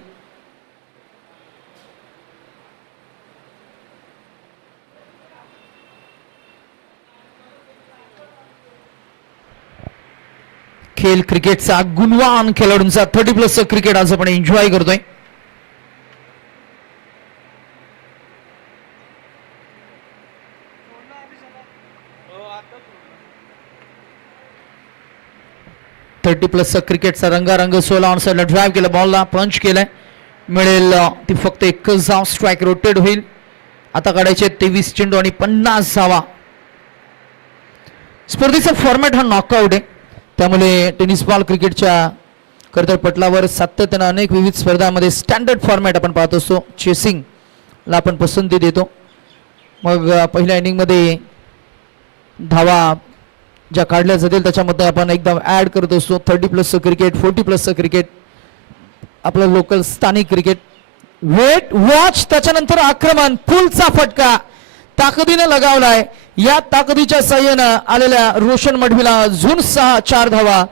खेळ क्रिकेटचा गुणवान खेळाडूंचा 30+ क्रिकेट आज आपण एन्जॉय करतोय. 30+ क्रिकेटचा रंगारंग 16 ऑन साइडला ड्राईव्ह केला, बॉलला पंच केलाय, मिळेल ती फक्त एकच धाव, स्ट्राईक रोटेट होईल. आता काढायचे 23 चेंडू आणि 50 धावा. स्पर्धेचा फॉर्मॅट हा नॉकआउट आहे, त्यामुळे टेनिस बॉल क्रिकेटच्या खरं तर पटलावर सातत्यानं अनेक विविध स्पर्धांमध्ये स्टँडर्ड फॉर्मॅट आपण पाहत असतो. चेसिंगला आपण पसंती देतो. मग पहिल्या इनिंगमध्ये धावा ज्या काढल्या जातील त्याच्यामध्ये आपण एकदम ॲड करत असतो. 30+ क्रिकेट, 40+ क्रिकेट, आपलं लोकल स्थानिक क्रिकेट. वेट वॉच, त्याच्यानंतर आक्रमण, पुलचा फटका ताकदीने लगावलाय. या ताकदीच्या साह्यानं आलेल्या रोशन मडवीला झून 6 4 धावा.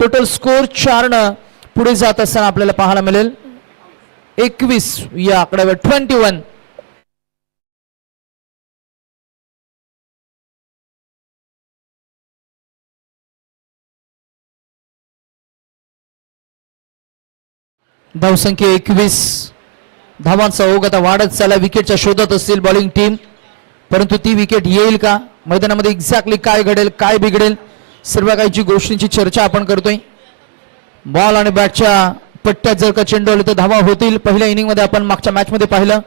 टोटल स्कोर 4 पुढे जात असताना आपल्याला पाहायला मिळेल 21 या आकड्यावर 21. धावसंख्या 21, धावांचा ओघ आता वाढत चालला. विकेटच्या शोधात असतील बॉलिंग टीम, परंतु ती विकेट येईल का, मैदानामध्ये एक्झॅक्टली काय घडेल, काय बिघडेल, सर्व काहीची गोष्टींची चर्चा आपण करतोय. बॉल आणि बॅटच्या पट्ट्यात जर का चेंडू आले तर धावा होतील. पहिल्या इनिंगमध्ये आपण मागच्या मॅचमध्ये पाहिलं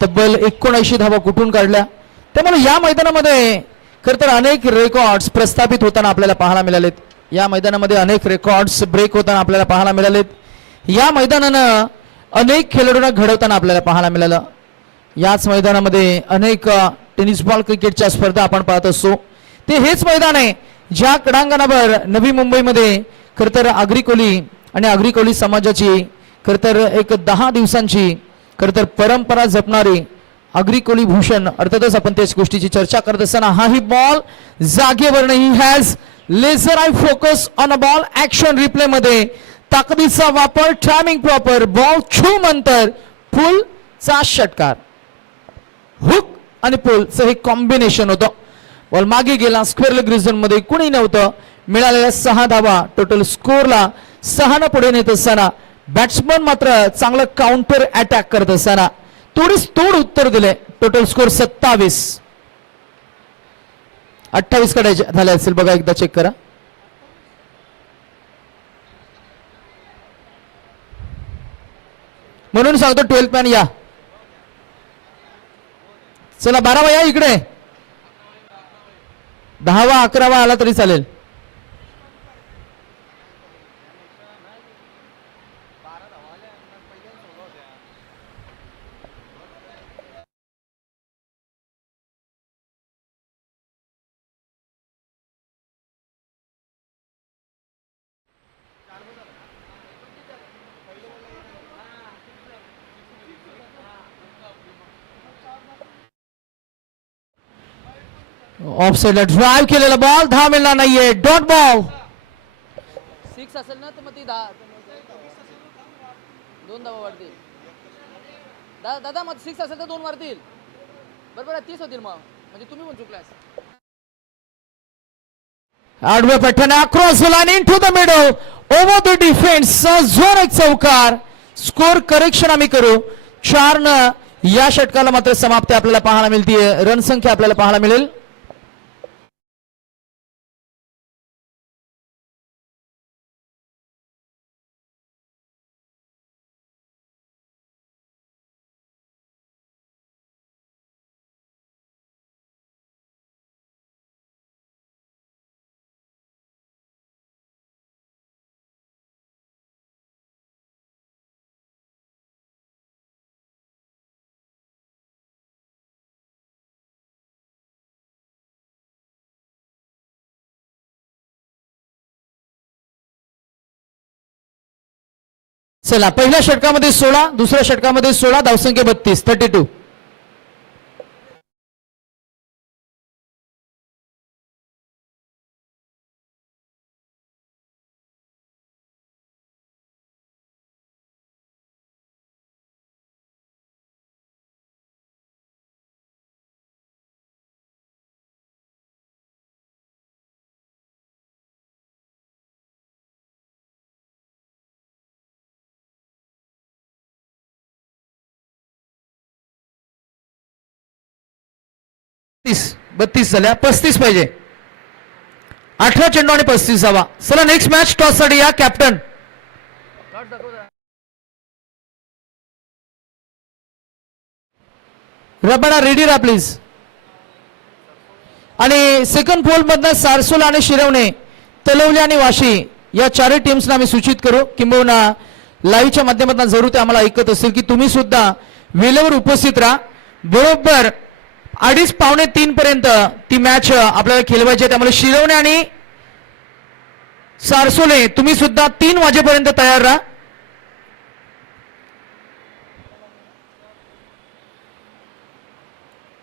तब्बल 79 धावा कुठून काढल्या. त्यामुळे या मैदानामध्ये खरं तर अनेक रेकॉर्ड्स प्रस्थापित होताना आपल्याला पाहायला मिळालेत. या मैदानामध्ये अनेक रेकॉर्ड्स ब्रेक होताना आपल्याला पाहायला मिळालेत. या मैदानानं अनेक खेळाडूंना घडवताना आपल्याला पाहायला मिळालं. याच मैदानामध्ये अनेक टेनिस बॉल क्रिकेटच्या स्पर्धा आपण पाहत असतो. ते हेच मैदान आहे ज्या क्रीडांगणावर नवी मुंबईमध्ये खरं तर आगरी कोली आणि आगरी कोली समाजाची खरं तर एक 10 दिवसांची खरं तर परंपरा जपणारी आगरी कोली भूषण, अर्थातच आपण त्याच गोष्टीची चर्चा करत असताना हा ही बॉल जागेवर नाही, has laser I focus on a ball, action replay मध्ये ताकदीचा वापर, टायमिंग प्रॉपर, बॉल छूम अंतर, पुलचा षटकार. हुक आणि पुलचं हे कॉम्बिनेशन होतं. बॉल मागे गेला, स्क्वेअर लेग रिजन मध्ये कुणी नव्हतं. मिळालेल्या 6 धावा टोटल स्कोरला 6 पुढे नेत असताना बॅट्समन मात्र चांगलं काउंटर अटॅक करत असताना थोडीच तोड उत्तर दिले. Total score 27. 28 काढायचे झाले असेल बघा, एकदा चेक करा. म्हणून सांगतो 12 मॅन या. चला 12वा या इकडे. 10वा 11वा आला तरी चालेल. ऑफ साइडला ड्राईव्ह केलेला बॉल, धाव मिळणार नाहीये, डॉट बॉल. 6 असेल ना तर मग ती 10 2 धावा वाढतील. दादा मग 6 असेल तर 2 वाढतील. बरोबर आहे, 30 होतील. मग म्हणजे तुम्ही पण चुकलास. आडव्या पट्ट्याने across line into the middle over the defence, जोर एक चौकार. स्कोर करेक्शन आम्ही करू. 4 या षटकाला मात्र समाप्ती आपल्याला पाहायला मिळते. रन संख्या आपल्याला पाहायला मिळेल चला. पहिल्या षटकामध्ये 16, दुसऱ्या षटकामध्ये 16, धावसंख्या 32, 32. बत्तीस झाल्या, 35 पाहिजे. 18 चेंडू आणि 35 धावा. चला नेक्स्ट मॅच टॉस साठी या कॅप्टन. रबाडा रेडी राहा प्लीज. आणि सेकंड पोल मधनं सारसूल आणि शिरवणे, तलवली आणि वाशी या चारही टीम्सना आम्ही सूचित करू, किंबहुना लाईव्हच्या माध्यमातून जरूर ते आम्हाला ऐकत असेल की तुम्ही सुद्धा वेळेवर उपस्थित राहा. बरोबर 2:30-3 पर्यंत ती मॅच आपल्याला खेळवायची आहे. त्यामुळे शिरवणे आणि सारसोले तुम्ही सुद्धा 3 वाजेपर्यंत तयार राहा.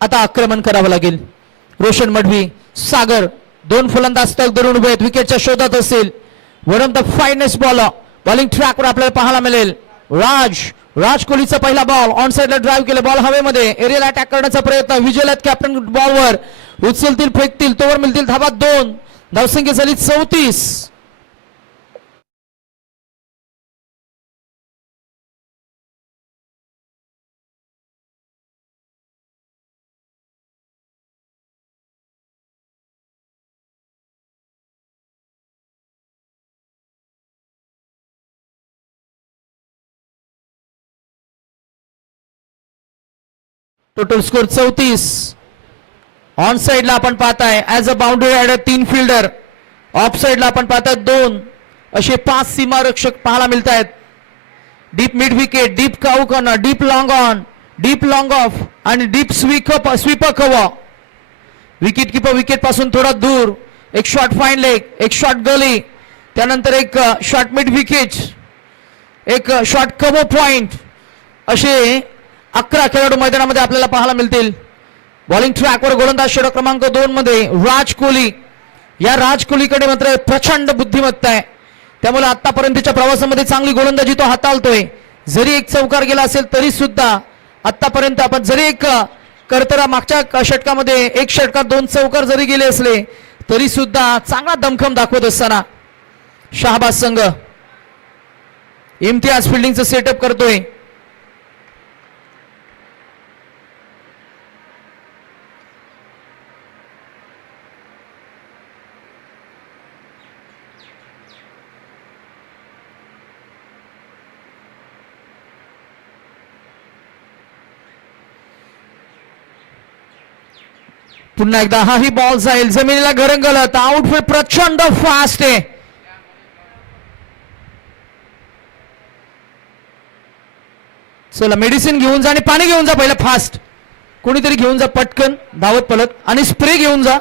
आता आक्रमण करावं लागेल. रोशन मडवी, सागर 2 फलंदाज तक धरून उभे आहेत, विकेटच्या शोधात असेल. One of the finest bowler bowling ट्रॅकवर आपल्याला पाहायला मिळेल. राज कोहलीचा पहिला बॉल ऑन साइडला ड्राईव्ह केला, बॉल हवेमध्ये, एरियल अटॅक करण्याचा प्रयत्न. विजय आहेत कॅप्टन बॉलवर, उचलतील फेकतील तोवर मिळतील धाबा 2. धावसंख्या झाली 34. Total score 34. ऑन साइडला आपण पाहताय as a boundary rider 3 fielder, off साइडला आपण पाहताय 2 असे 5 सीमारक्षक पाहायला मिळत आहेत. Deep mid wicket, deep cow corner, deep long on, deep long off आणि deep sweeper cover. Wicket keeper wicket पासून थोडा दूर, एक शॉट फाईन लेग, एक शॉट गली, त्यानंतर एक शॉट मिड विकेट, एक शॉट कव्हर पॉइंट, असे 11 खेळाडू मैदानामध्ये आपल्याला पाहायला मिळतील. बॉलिंग ट्रॅकवर गोलंदाज षटक क्रमांक 2 मध्ये राज कोहली. या राज कोहलीकडे मात्र प्रचंड बुद्धिमत्ता आहे, त्यामुळे आतापर्यंतच्या प्रवासामध्ये चांगली गोलंदाजी तो हाताळतोय. जरी एक चौकार गेला असेल तरी सुद्धा आतापर्यंत आपण जरी एक करतरा मागच्या षटकामध्ये 1 षटकात 2 चौकार जरी गेले असले तरी सुद्धा चांगला दमखम दाखवत असताना शहाबाज संघ इम्तियाज फिल्डिंगचं सेटअप करतोय. पुन्हा एकदा हाही बॉल जाईल जमिनीला घरंगलत. आउटफील्ड प्रचंड फास्ट आहे. चला मेडिसिन घेऊन जा आणि पाणी घेऊन जा पहिला फास्ट. कोणीतरी घेऊन जा पटकन धावत पलत, आणि स्प्रे घेऊन जा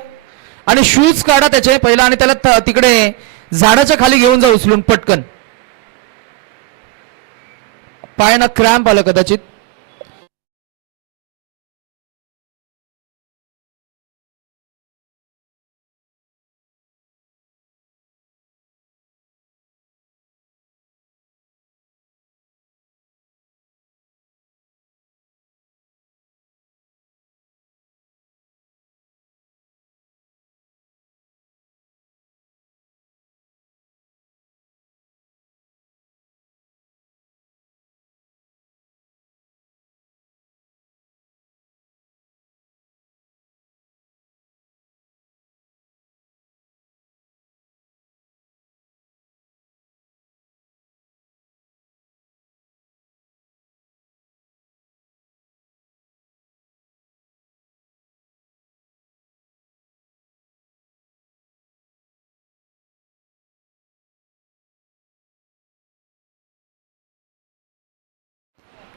आणि शूज काढा त्याचे पहिला आणि त्याला तिकडे झाडाच्या खाली घेऊन जा उचलून पटकन. पायाना क्रॅम्प आलं कदाचित.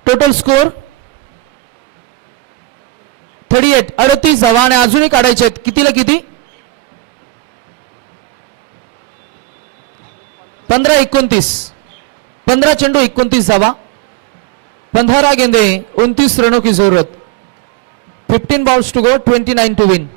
Total score 38. 38 धावा आणि अजूनही काढायचे आहेत. कितीला किती? 15-29. 15 चेंडू 29 धावा, 15 गेंदे 29 रनों की जरूरत. 15 balls to go, 29 to win.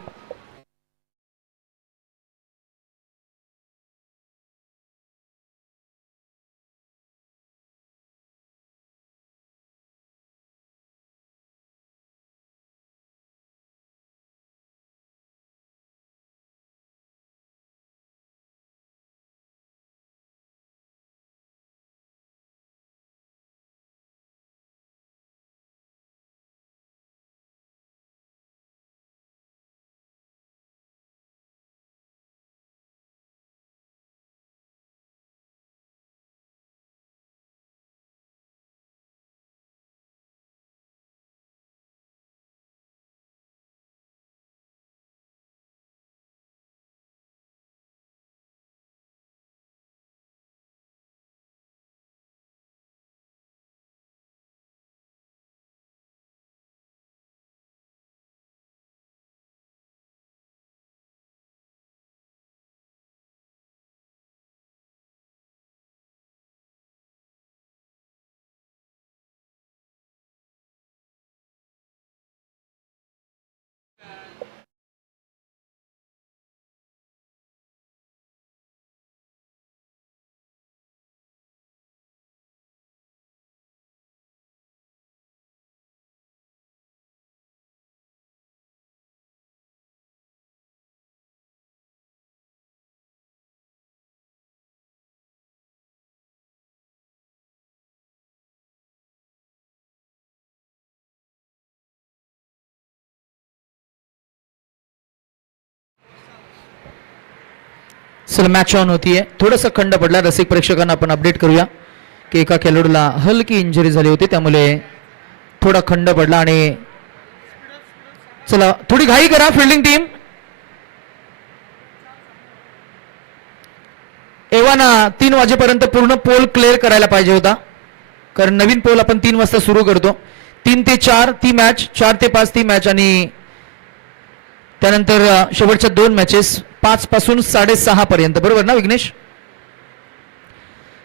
चला मॅच ऑन होतीये. थोडासा खंड पडला. रसिक प्रेक्षकांना आपण अपडेट करूया की एका खेळाडूला हलकी इंजुरी झाली होती, त्यामुळे थोडा खंड पडला. आणि चला थोडी घाई करा फिल्डिंग टीम. एव्हाना 3 वाजेपर्यंत पूर्ण पोल क्लिअर करायला पाहिजे होता, कारण नवीन पोल आपण 3 वाजता सुरू करतो. 3 ते 4 ती मॅच, 4 ते 5 ती मॅच, आणि त्यानंतर शेवटच्या 2 मॅचेस 5 पासून 6:30 पर्यंत. बरोबर ना विघ्नेश?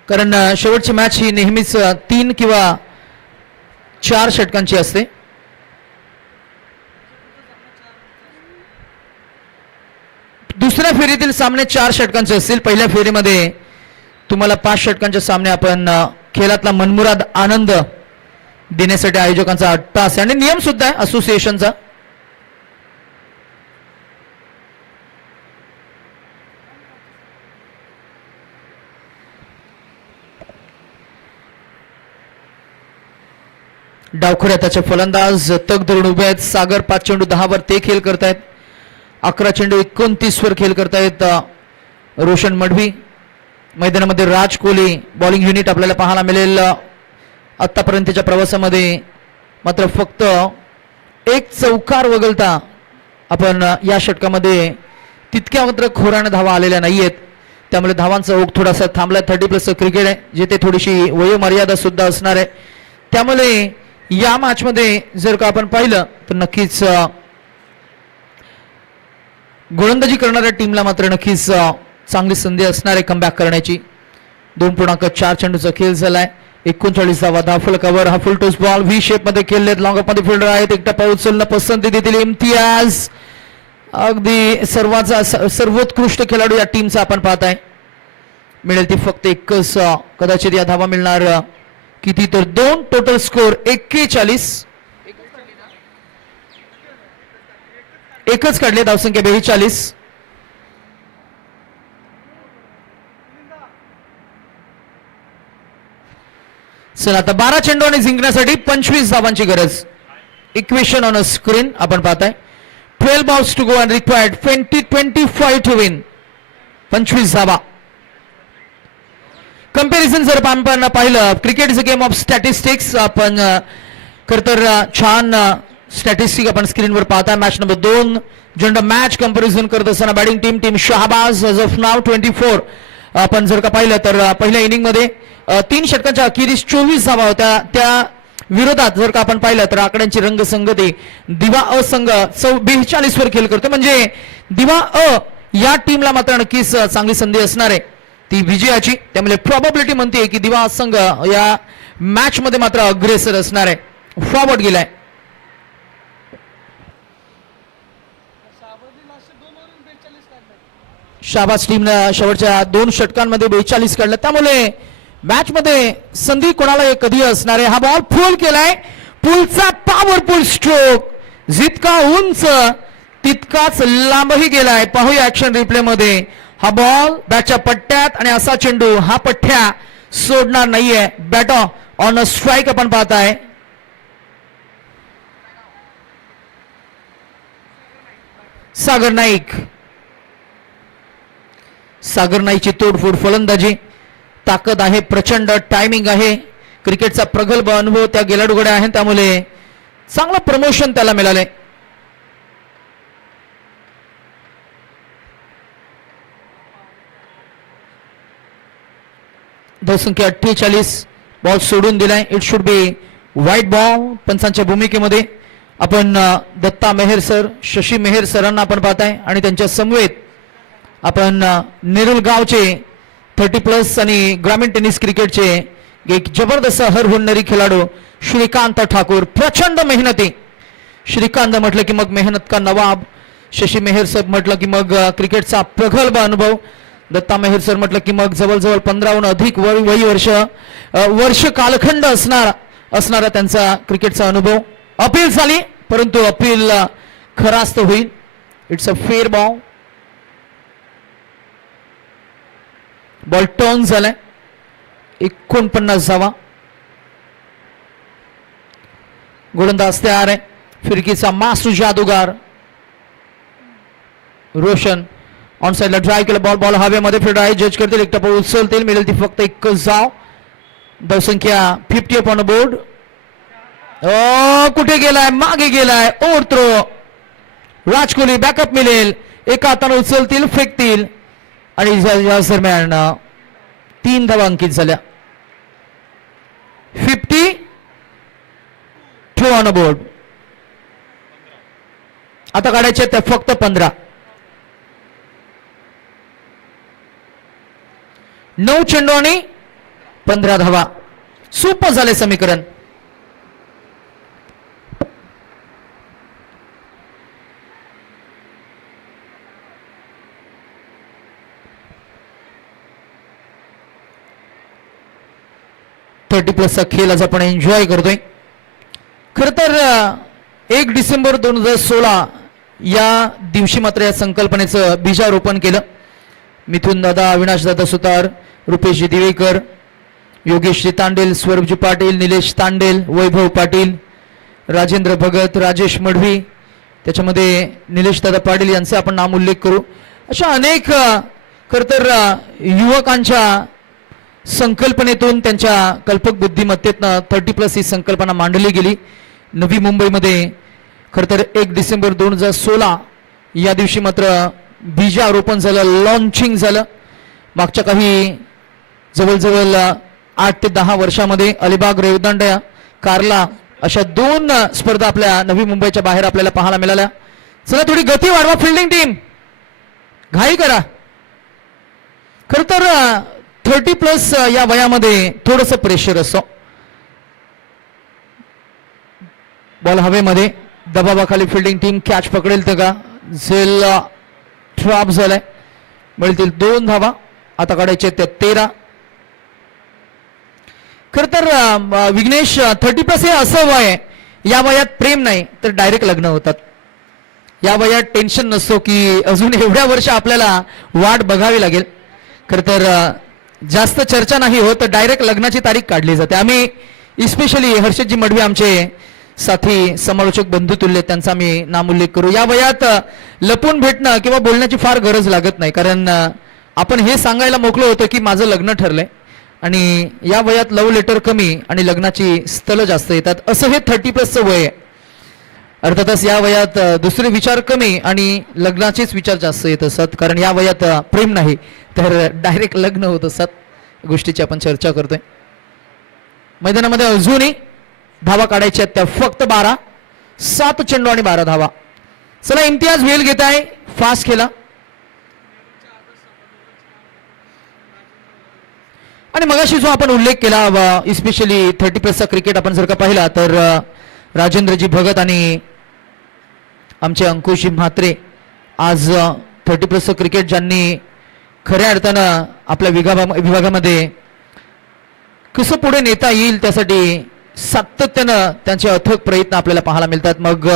कारण शेवटची मॅच ही नेहमीच 3 किंवा 4 षटकांची असते. दुसऱ्या फेरीतील सामने 4 षटकांचे असतील. पहिल्या फेरीमध्ये तुम्हाला 5 षटकांचे सामने आपण खेळातला मनमुराद आनंद देण्यासाठी आयोजकांचा अट्टास आणि नियम सुद्धा आहे असोसिएशनचा. डावखुऱ्या त्याचे फलंदाज तग धरून उभे आहेत. सागर 5 चेंडू 10 वर ते खेळ करतायत. 11 चेंडू 29 वर खेळ करतायत रोशन मडवी. मैदानामध्ये राज कोहली बॉलिंग युनिट आपल्याला पाहायला मिळेल. आतापर्यंतच्या प्रवासामध्ये मात्र फक्त 1 चौकार वगळता आपण या षटकामध्ये तितक्या मात्र खोराने धावा आलेल्या नाहीयेत, त्यामुळे धावांचा ओघ थोडासा थांबला. 30+ क्रिकेट आहे, जिथे थोडीशी वयोमर्यादा सुद्धा असणार आहे. त्यामुळे या मॅच मध्ये जर का आपण पाहिलं तर नक्कीच गोलंदाजी करणाऱ्या टीमला मात्र नक्कीच चांगली संधी असणार आहे कमबॅक करण्याची. 2.4 चेंडूचा खेळ झालाय. 39 धावा, दाफल कव्हर, हा फुल टॉस बॉल व्ही शेप मध्ये खेळलेत. लॉंग ऑफ मध्ये फिल्डर आहेत. एक टप्पा उचलणं पसंती देतील इम्तियाज. अगदी सर्वोत्कृष्ट खेळाडू या टीमचा आपण पाहताय. मिळेल ती फक्त एकच कदाचित या धावा मिळणार किती तर 2. Total score 41. एकच काढले, धावसंख्या 42. चला आता 12 चेंडू आणि जिंकण्यासाठी 25 धावांची गरज. इक्वेशन ऑन अ स्क्रीन आपण पाहताय. 12 balls to go and required 25 to win. 25 धावा. कंपॅरिझन जर आपण पाहिलं, cricket is a game of statistics. आपण खरतर छान स्टॅटिस्टिक आपण स्क्रीनवर पाहता. Match number 2 gender match comparison करत असताना batting team Shahbaz age of नाव 24. आपण जर का पाहिलं तर पहिल्या इनिंग मध्ये 3 षटकांच्या अखेरीस 24 धावा होत्या. त्या विरोधात जर का आपण पाहिलं तर आकड्यांची रंगसंगती दिवा अ संघ 42 वर खेळ करतो. म्हणजे दिवा अ या टीमला मात्र नक्कीच चांगली संधी असणार आहे ती विजयाची. त्यामुळे प्रॉबॅबिलिटी म्हणते की दिवा संघ या मॅच मध्ये मात्र अग्रेसर असणार आहे. फॉरवर्ड गेलाय. शाबाज टीमनं शेवटच्या 2 षटकांमध्ये 42 काढलं. त्यामुळे मॅच मध्ये संधी कोणाला कधी असणार आहे. हा बॉल फुल केलाय. पुलचा पॉवरफुल स्ट्रोक, जितका उंच तितकाच लांबही गेलाय. पाहूया ऍक्शन रिप्ले मध्ये. हा बॉल बॅटच्या पट्ट्यात आणि असा चेंडू हा पठ्ठ्या सोडणार नाहीये. बॅट ऑन अ स्ट्राईक आपण पाहताय. सागर नाईक. सागर नाईकची तोडफोड फलंदाजी, ताकद आहे, प्रचंड टायमिंग आहे, क्रिकेटचा प्रगल्भ अनुभव त्या खेळाडूकडे आहे. त्यामुळे चांगलं प्रमोशन त्याला मिळाले. धावसंख्या 48. बॉल सोडून दिलाय. इट शुड बी वाईट बॉल. पंचांच्या भूमिकेमध्ये आपण दत्ता मेहर सर, शशी मेहर सरांना आपण पाहताय आणि त्यांच्या समवेत आपण नेरुल गावचे 30+ आणि ग्रामीण टेनिस क्रिकेटचे एक जबरदस्त हरहुन्नरी खेळाडू श्रीकांत ठाकूर. प्रचंड मेहनती. श्रीकांत म्हटलं की मग मेहनत का नवाब. शशी मेहर सर म्हटलं की मग क्रिकेटचा प्रगल्भ अनुभव. दत्ता मेहर सर म्हटलं की मग जवळजवळ 15हून अधिक वर्ष कालखंड असणारा त्यांचा क्रिकेटचा अनुभव. अपील झाली, परंतु अपील खरास्त होईल. It's a fair ball. Ball turn झालाय. 49 धावा. गोलंदाज तयार आहे. फिरकीचा मास्टर जादूगार रोशन ऑन साईडला ड्राय केलं बॉल, बॉल हवेमध्ये फिरत आहे. जज करतील, एक टप्पा उचलतील, मिळेल ती फक्त एकच धाव. धावसंख्या 50 अपॉन बोर्ड. कुठे गेलाय, मागे गेलाय, ओव्हर थ्रो. राज कोहली बॅकअप मिळेल, एका हाताने उचलतील, फेकतील आणि या दरम्यान 3 धावा अंकित झाल्या. 52 ऑन बोर्ड. आता काढायचे त्या फक्त 15. 9 चेंडू आणि 15 धावा. सोपं झाले समीकरण. चा खेळ आज आपण एन्जॉय करतोय. खर तर 1 डिसेंबर 2016 या दिवशी मात्र या संकल्पनेचं बीजारोपण केलं. मिथुन दादा, अविनाश दादा सुतार, रुपेशजी दिवेकर, योगेशजी तांडेल, स्वरूपजी पाटील, निलेश तांडेल, वैभव पाटील, राजेंद्र भगत, राजेश मढवी, त्याच्यामध्ये निलेश दादा पाटील यांचा आपण नाम उल्लेख करू. अशा अनेक खर तर युवकांच्या संकल्पनेतून, त्यांच्या कल्पक बुद्धिमत्तेतनं 30+ ही संकल्पना मांडली गेली. नवी मुंबईमध्ये खर तर 1 डिसेंबर 2016 या दिवशी मात्र बीजारोपण झालं, लॉन्चिंग झालं. मागच्या काही जवळजवळ 8 ते 10 वर्षामध्ये अलिबाग, रेवदंडा, कार्ला अशा 2 स्पर्धा आपल्या नवी मुंबईच्या बाहेर आपल्याला पाहायला मिळाल्या. चला थोडी गती वाढवा फिल्डिंग टीम, घाई करा. खर तर 30+ या वयामध्ये थोडंसं प्रेशर असतो. बॉल हवेमध्ये, दबावाखाली फिल्डिंग टीम कॅच पकडेल तर का, झेल ड्रॉप झालाय, मिळतील 2 धावा. आता काढायचे त्या 13. खर तर विघ्नेश 30+ हे असं वय आहे, या वयात प्रेम नाही तर डायरेक्ट लग्न होतात. या वयात टेन्शन नसतो की अजून एवढ्या वर्ष आपल्याला वाट बघावी लागेल. खर तर जास्त चर्चा नाही होत, डायरेक्ट लग्नाची तारीख काढली जाते. आम्ही इस्पेशली हर्षदजी मढवी आमचे साथी समालोचक बंधू तुल्य, त्यांचा आम्ही नाम उल्लेख करू. या वयात लपून भेटणं किंवा बोलण्याची फार गरज लागत नाही, कारण आपण हे सांगायला मोकळं होतं की माझं लग्न ठरलंय. आणि या वयात लव्ह लेटर कमी आणि लग्नाची स्थलं जास्त येतात, असं हे 30+ वय आहे. अर्थातच या वयात दुसरे विचार कमी आणि लग्नाचेच विचार जास्त येत असतात, कारण या वयात प्रेम नाही तर डायरेक्ट लग्न होत असतात. गोष्टीची आपण चर्चा करतोय. मैदानामध्ये अजूनही धावा काढायच्या त्या फक्त 12. 7 चेंडू आणि 12 धावा. चला इम्तियाज वेल घेत आहे, फास्ट खेळा. आणि मगाशी जो आपण उल्लेख केला, इस्पेशली 30+ क्रिकेट आपण जर का पाहिला तर राजेंद्रजी भगत आणि आमचे अंकुशजी म्हात्रे आज 30+ क्रिकेट ज्यांनी खऱ्या अर्थानं आपल्या विभागामध्ये कसं पुढे नेता येईल त्यासाठी सातत्यानं त्यांचे अथक प्रयत्न आपल्याला पाहायला मिळतात. मग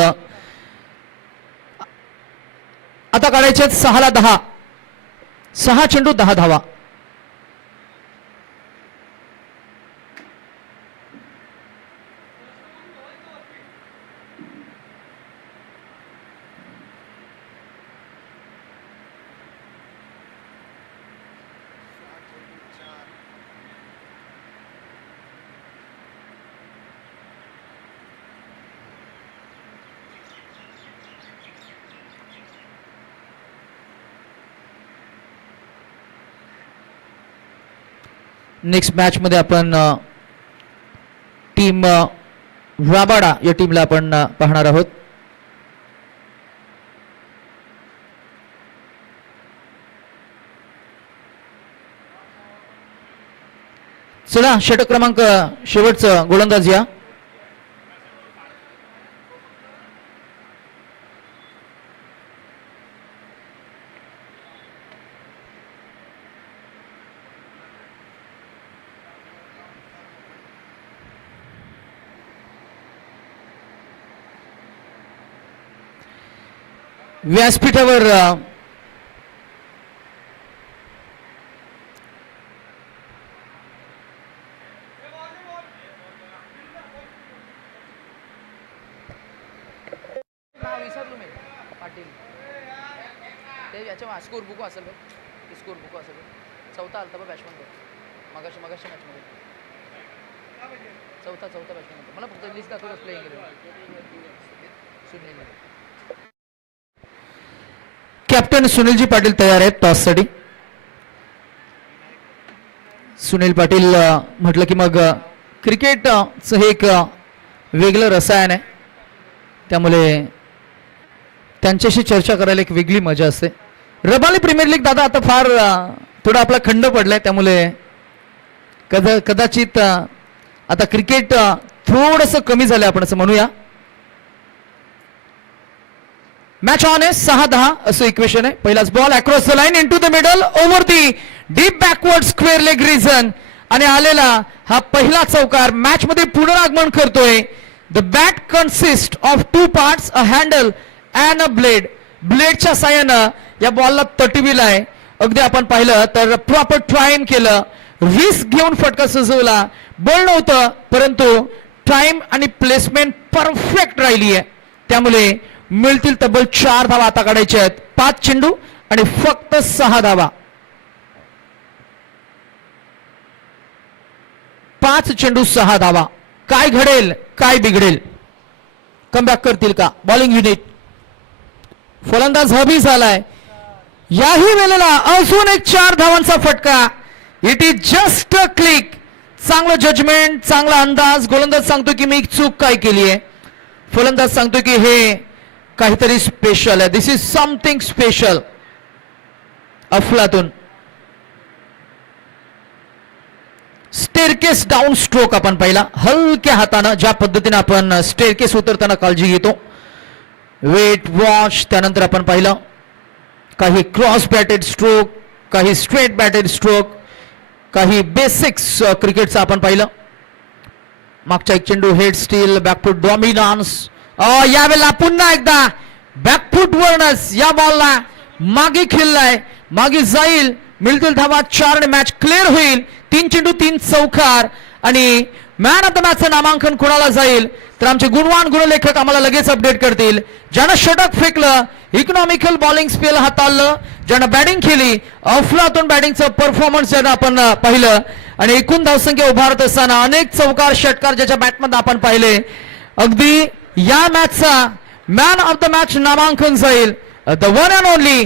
आता काढायचे 6ला 10. 6 चेंडू 10 धावा. नेक्स्ट मॅच मध्ये आपण टीम राबाडा या टीमला आपण पाहणार आहोत. चला षटक क्रमांक शेवटचं गोलंदाज या. व्यासपीठावर विसरलो मी पाटील ते याच्या स्कोर बुक असेल बघ, स्कोर बुक असेल बघ. चौथा आलता बघ बॅट्समन बघ, मगाशी मॅचमध्ये चौथा बॅट्समन होता. मला फक्त लिस्ट दाखवत प्लेइंग सुनील. कॅप्टन सुनीलजी पाटील तयार आहेत टॉससाठी. सुनील पाटील म्हटलं की मग क्रिकेटचं हे एक वेगळं रसायन आहे, त्यामुळे त्यांच्याशी चर्चा करायला एक वेगळी मजा असते. रबाली प्रीमियर लीग दादा आता फार थोडा आपला खंड पडलाय, त्यामुळे कदाचित आता क्रिकेट थोडंसं कमी झालं आपण असं म्हणूया. मॅच ऑन आहे, 6-10 असं इक्वेशन आहे. पहिलाच ball across the line into the middle over the deep backward square leg region आणि आलेला हा पहिला चौकार मॅच मध्ये पुनरागमन करतोय. The bat consist of 2 parts, a handle and a blade. ब्लेडच्या साह्यानं या बॉलला तटविलाय. अगदी आपण पाहिलं तर प्रॉपर ट्राईम केलं, रिस्क घेऊन फटका सजवला. बळ नव्हतं परंतु टाइम आणि प्लेसमेंट परफेक्ट राहिली आहे, त्यामुळे मिळतील तब्बल 4 धावा आता काढायच्या आहेत. 5 चेंडू आणि फक्त 6 धावा. 5 चेंडू 6 धावा. काय घडेल काय बिघडेल, कमबॅक करतील का बॉलिंग युनिट. फलंदाज हबी झालाय. याही वेळेला अजून एक 4 धावांचा फटका. It is just a click. चांगलं जजमेंट, चांगला अंदाज. गोलंदाज सांगतो की मी एक चूक काय केली आहे, फलंदाज सांगतो की हे काहीतरी स्पेशल आहे. दिस इज समथिंग स्पेशल. अफलातून स्टेअरकेस डाऊन स्ट्रोक आपण पाहिला. हलक्या हातानं ज्या पद्धतीने आपण स्टेअरकेस उतरताना काळजी घेतो. Wait watch. त्यानंतर आपण पाहिलं काही क्रॉस बॅटेड स्ट्रोक, काही स्ट्रेट बॅटेड स्ट्रोक, काही बेसिक्स क्रिकेटचं आपण पाहिलं. मागच्या एक चेंडू हेड स्टील, बॅकफूट डॉमिनान्स. यावेळेला पुन्हा एकदा बॅकफूट वरनच या बॉलला मागे खेळलाय, मागे जाईल. मिळतील धावा 4 आणि मॅच क्लिअर होईल. 3 चेंडू 3 चौकार आणि मॅन ऑफ द मॅचचं नामांकन कोणाला जाईल तर आमचे गुणवान गुणलेखक आम्हाला लगेच अपडेट करतील. ज्यानं षटक फेकलं, इकॉनॉमिकल बॉलिंग स्पेल हाताळलं, ज्यानं बॅटिंग केली, अफलातून बॅटिंगचं परफॉर्मन्स ज्यानं आपण पाहिलं आणि एकूण धावसंख्या उभारत असताना अनेक चौकार षटकार ज्याच्या बॅटमध्ये आपण पाहिले. अगदी या मॅचचा मॅन ऑफ द मॅच नामांकन जाईल द वन अँड ओनली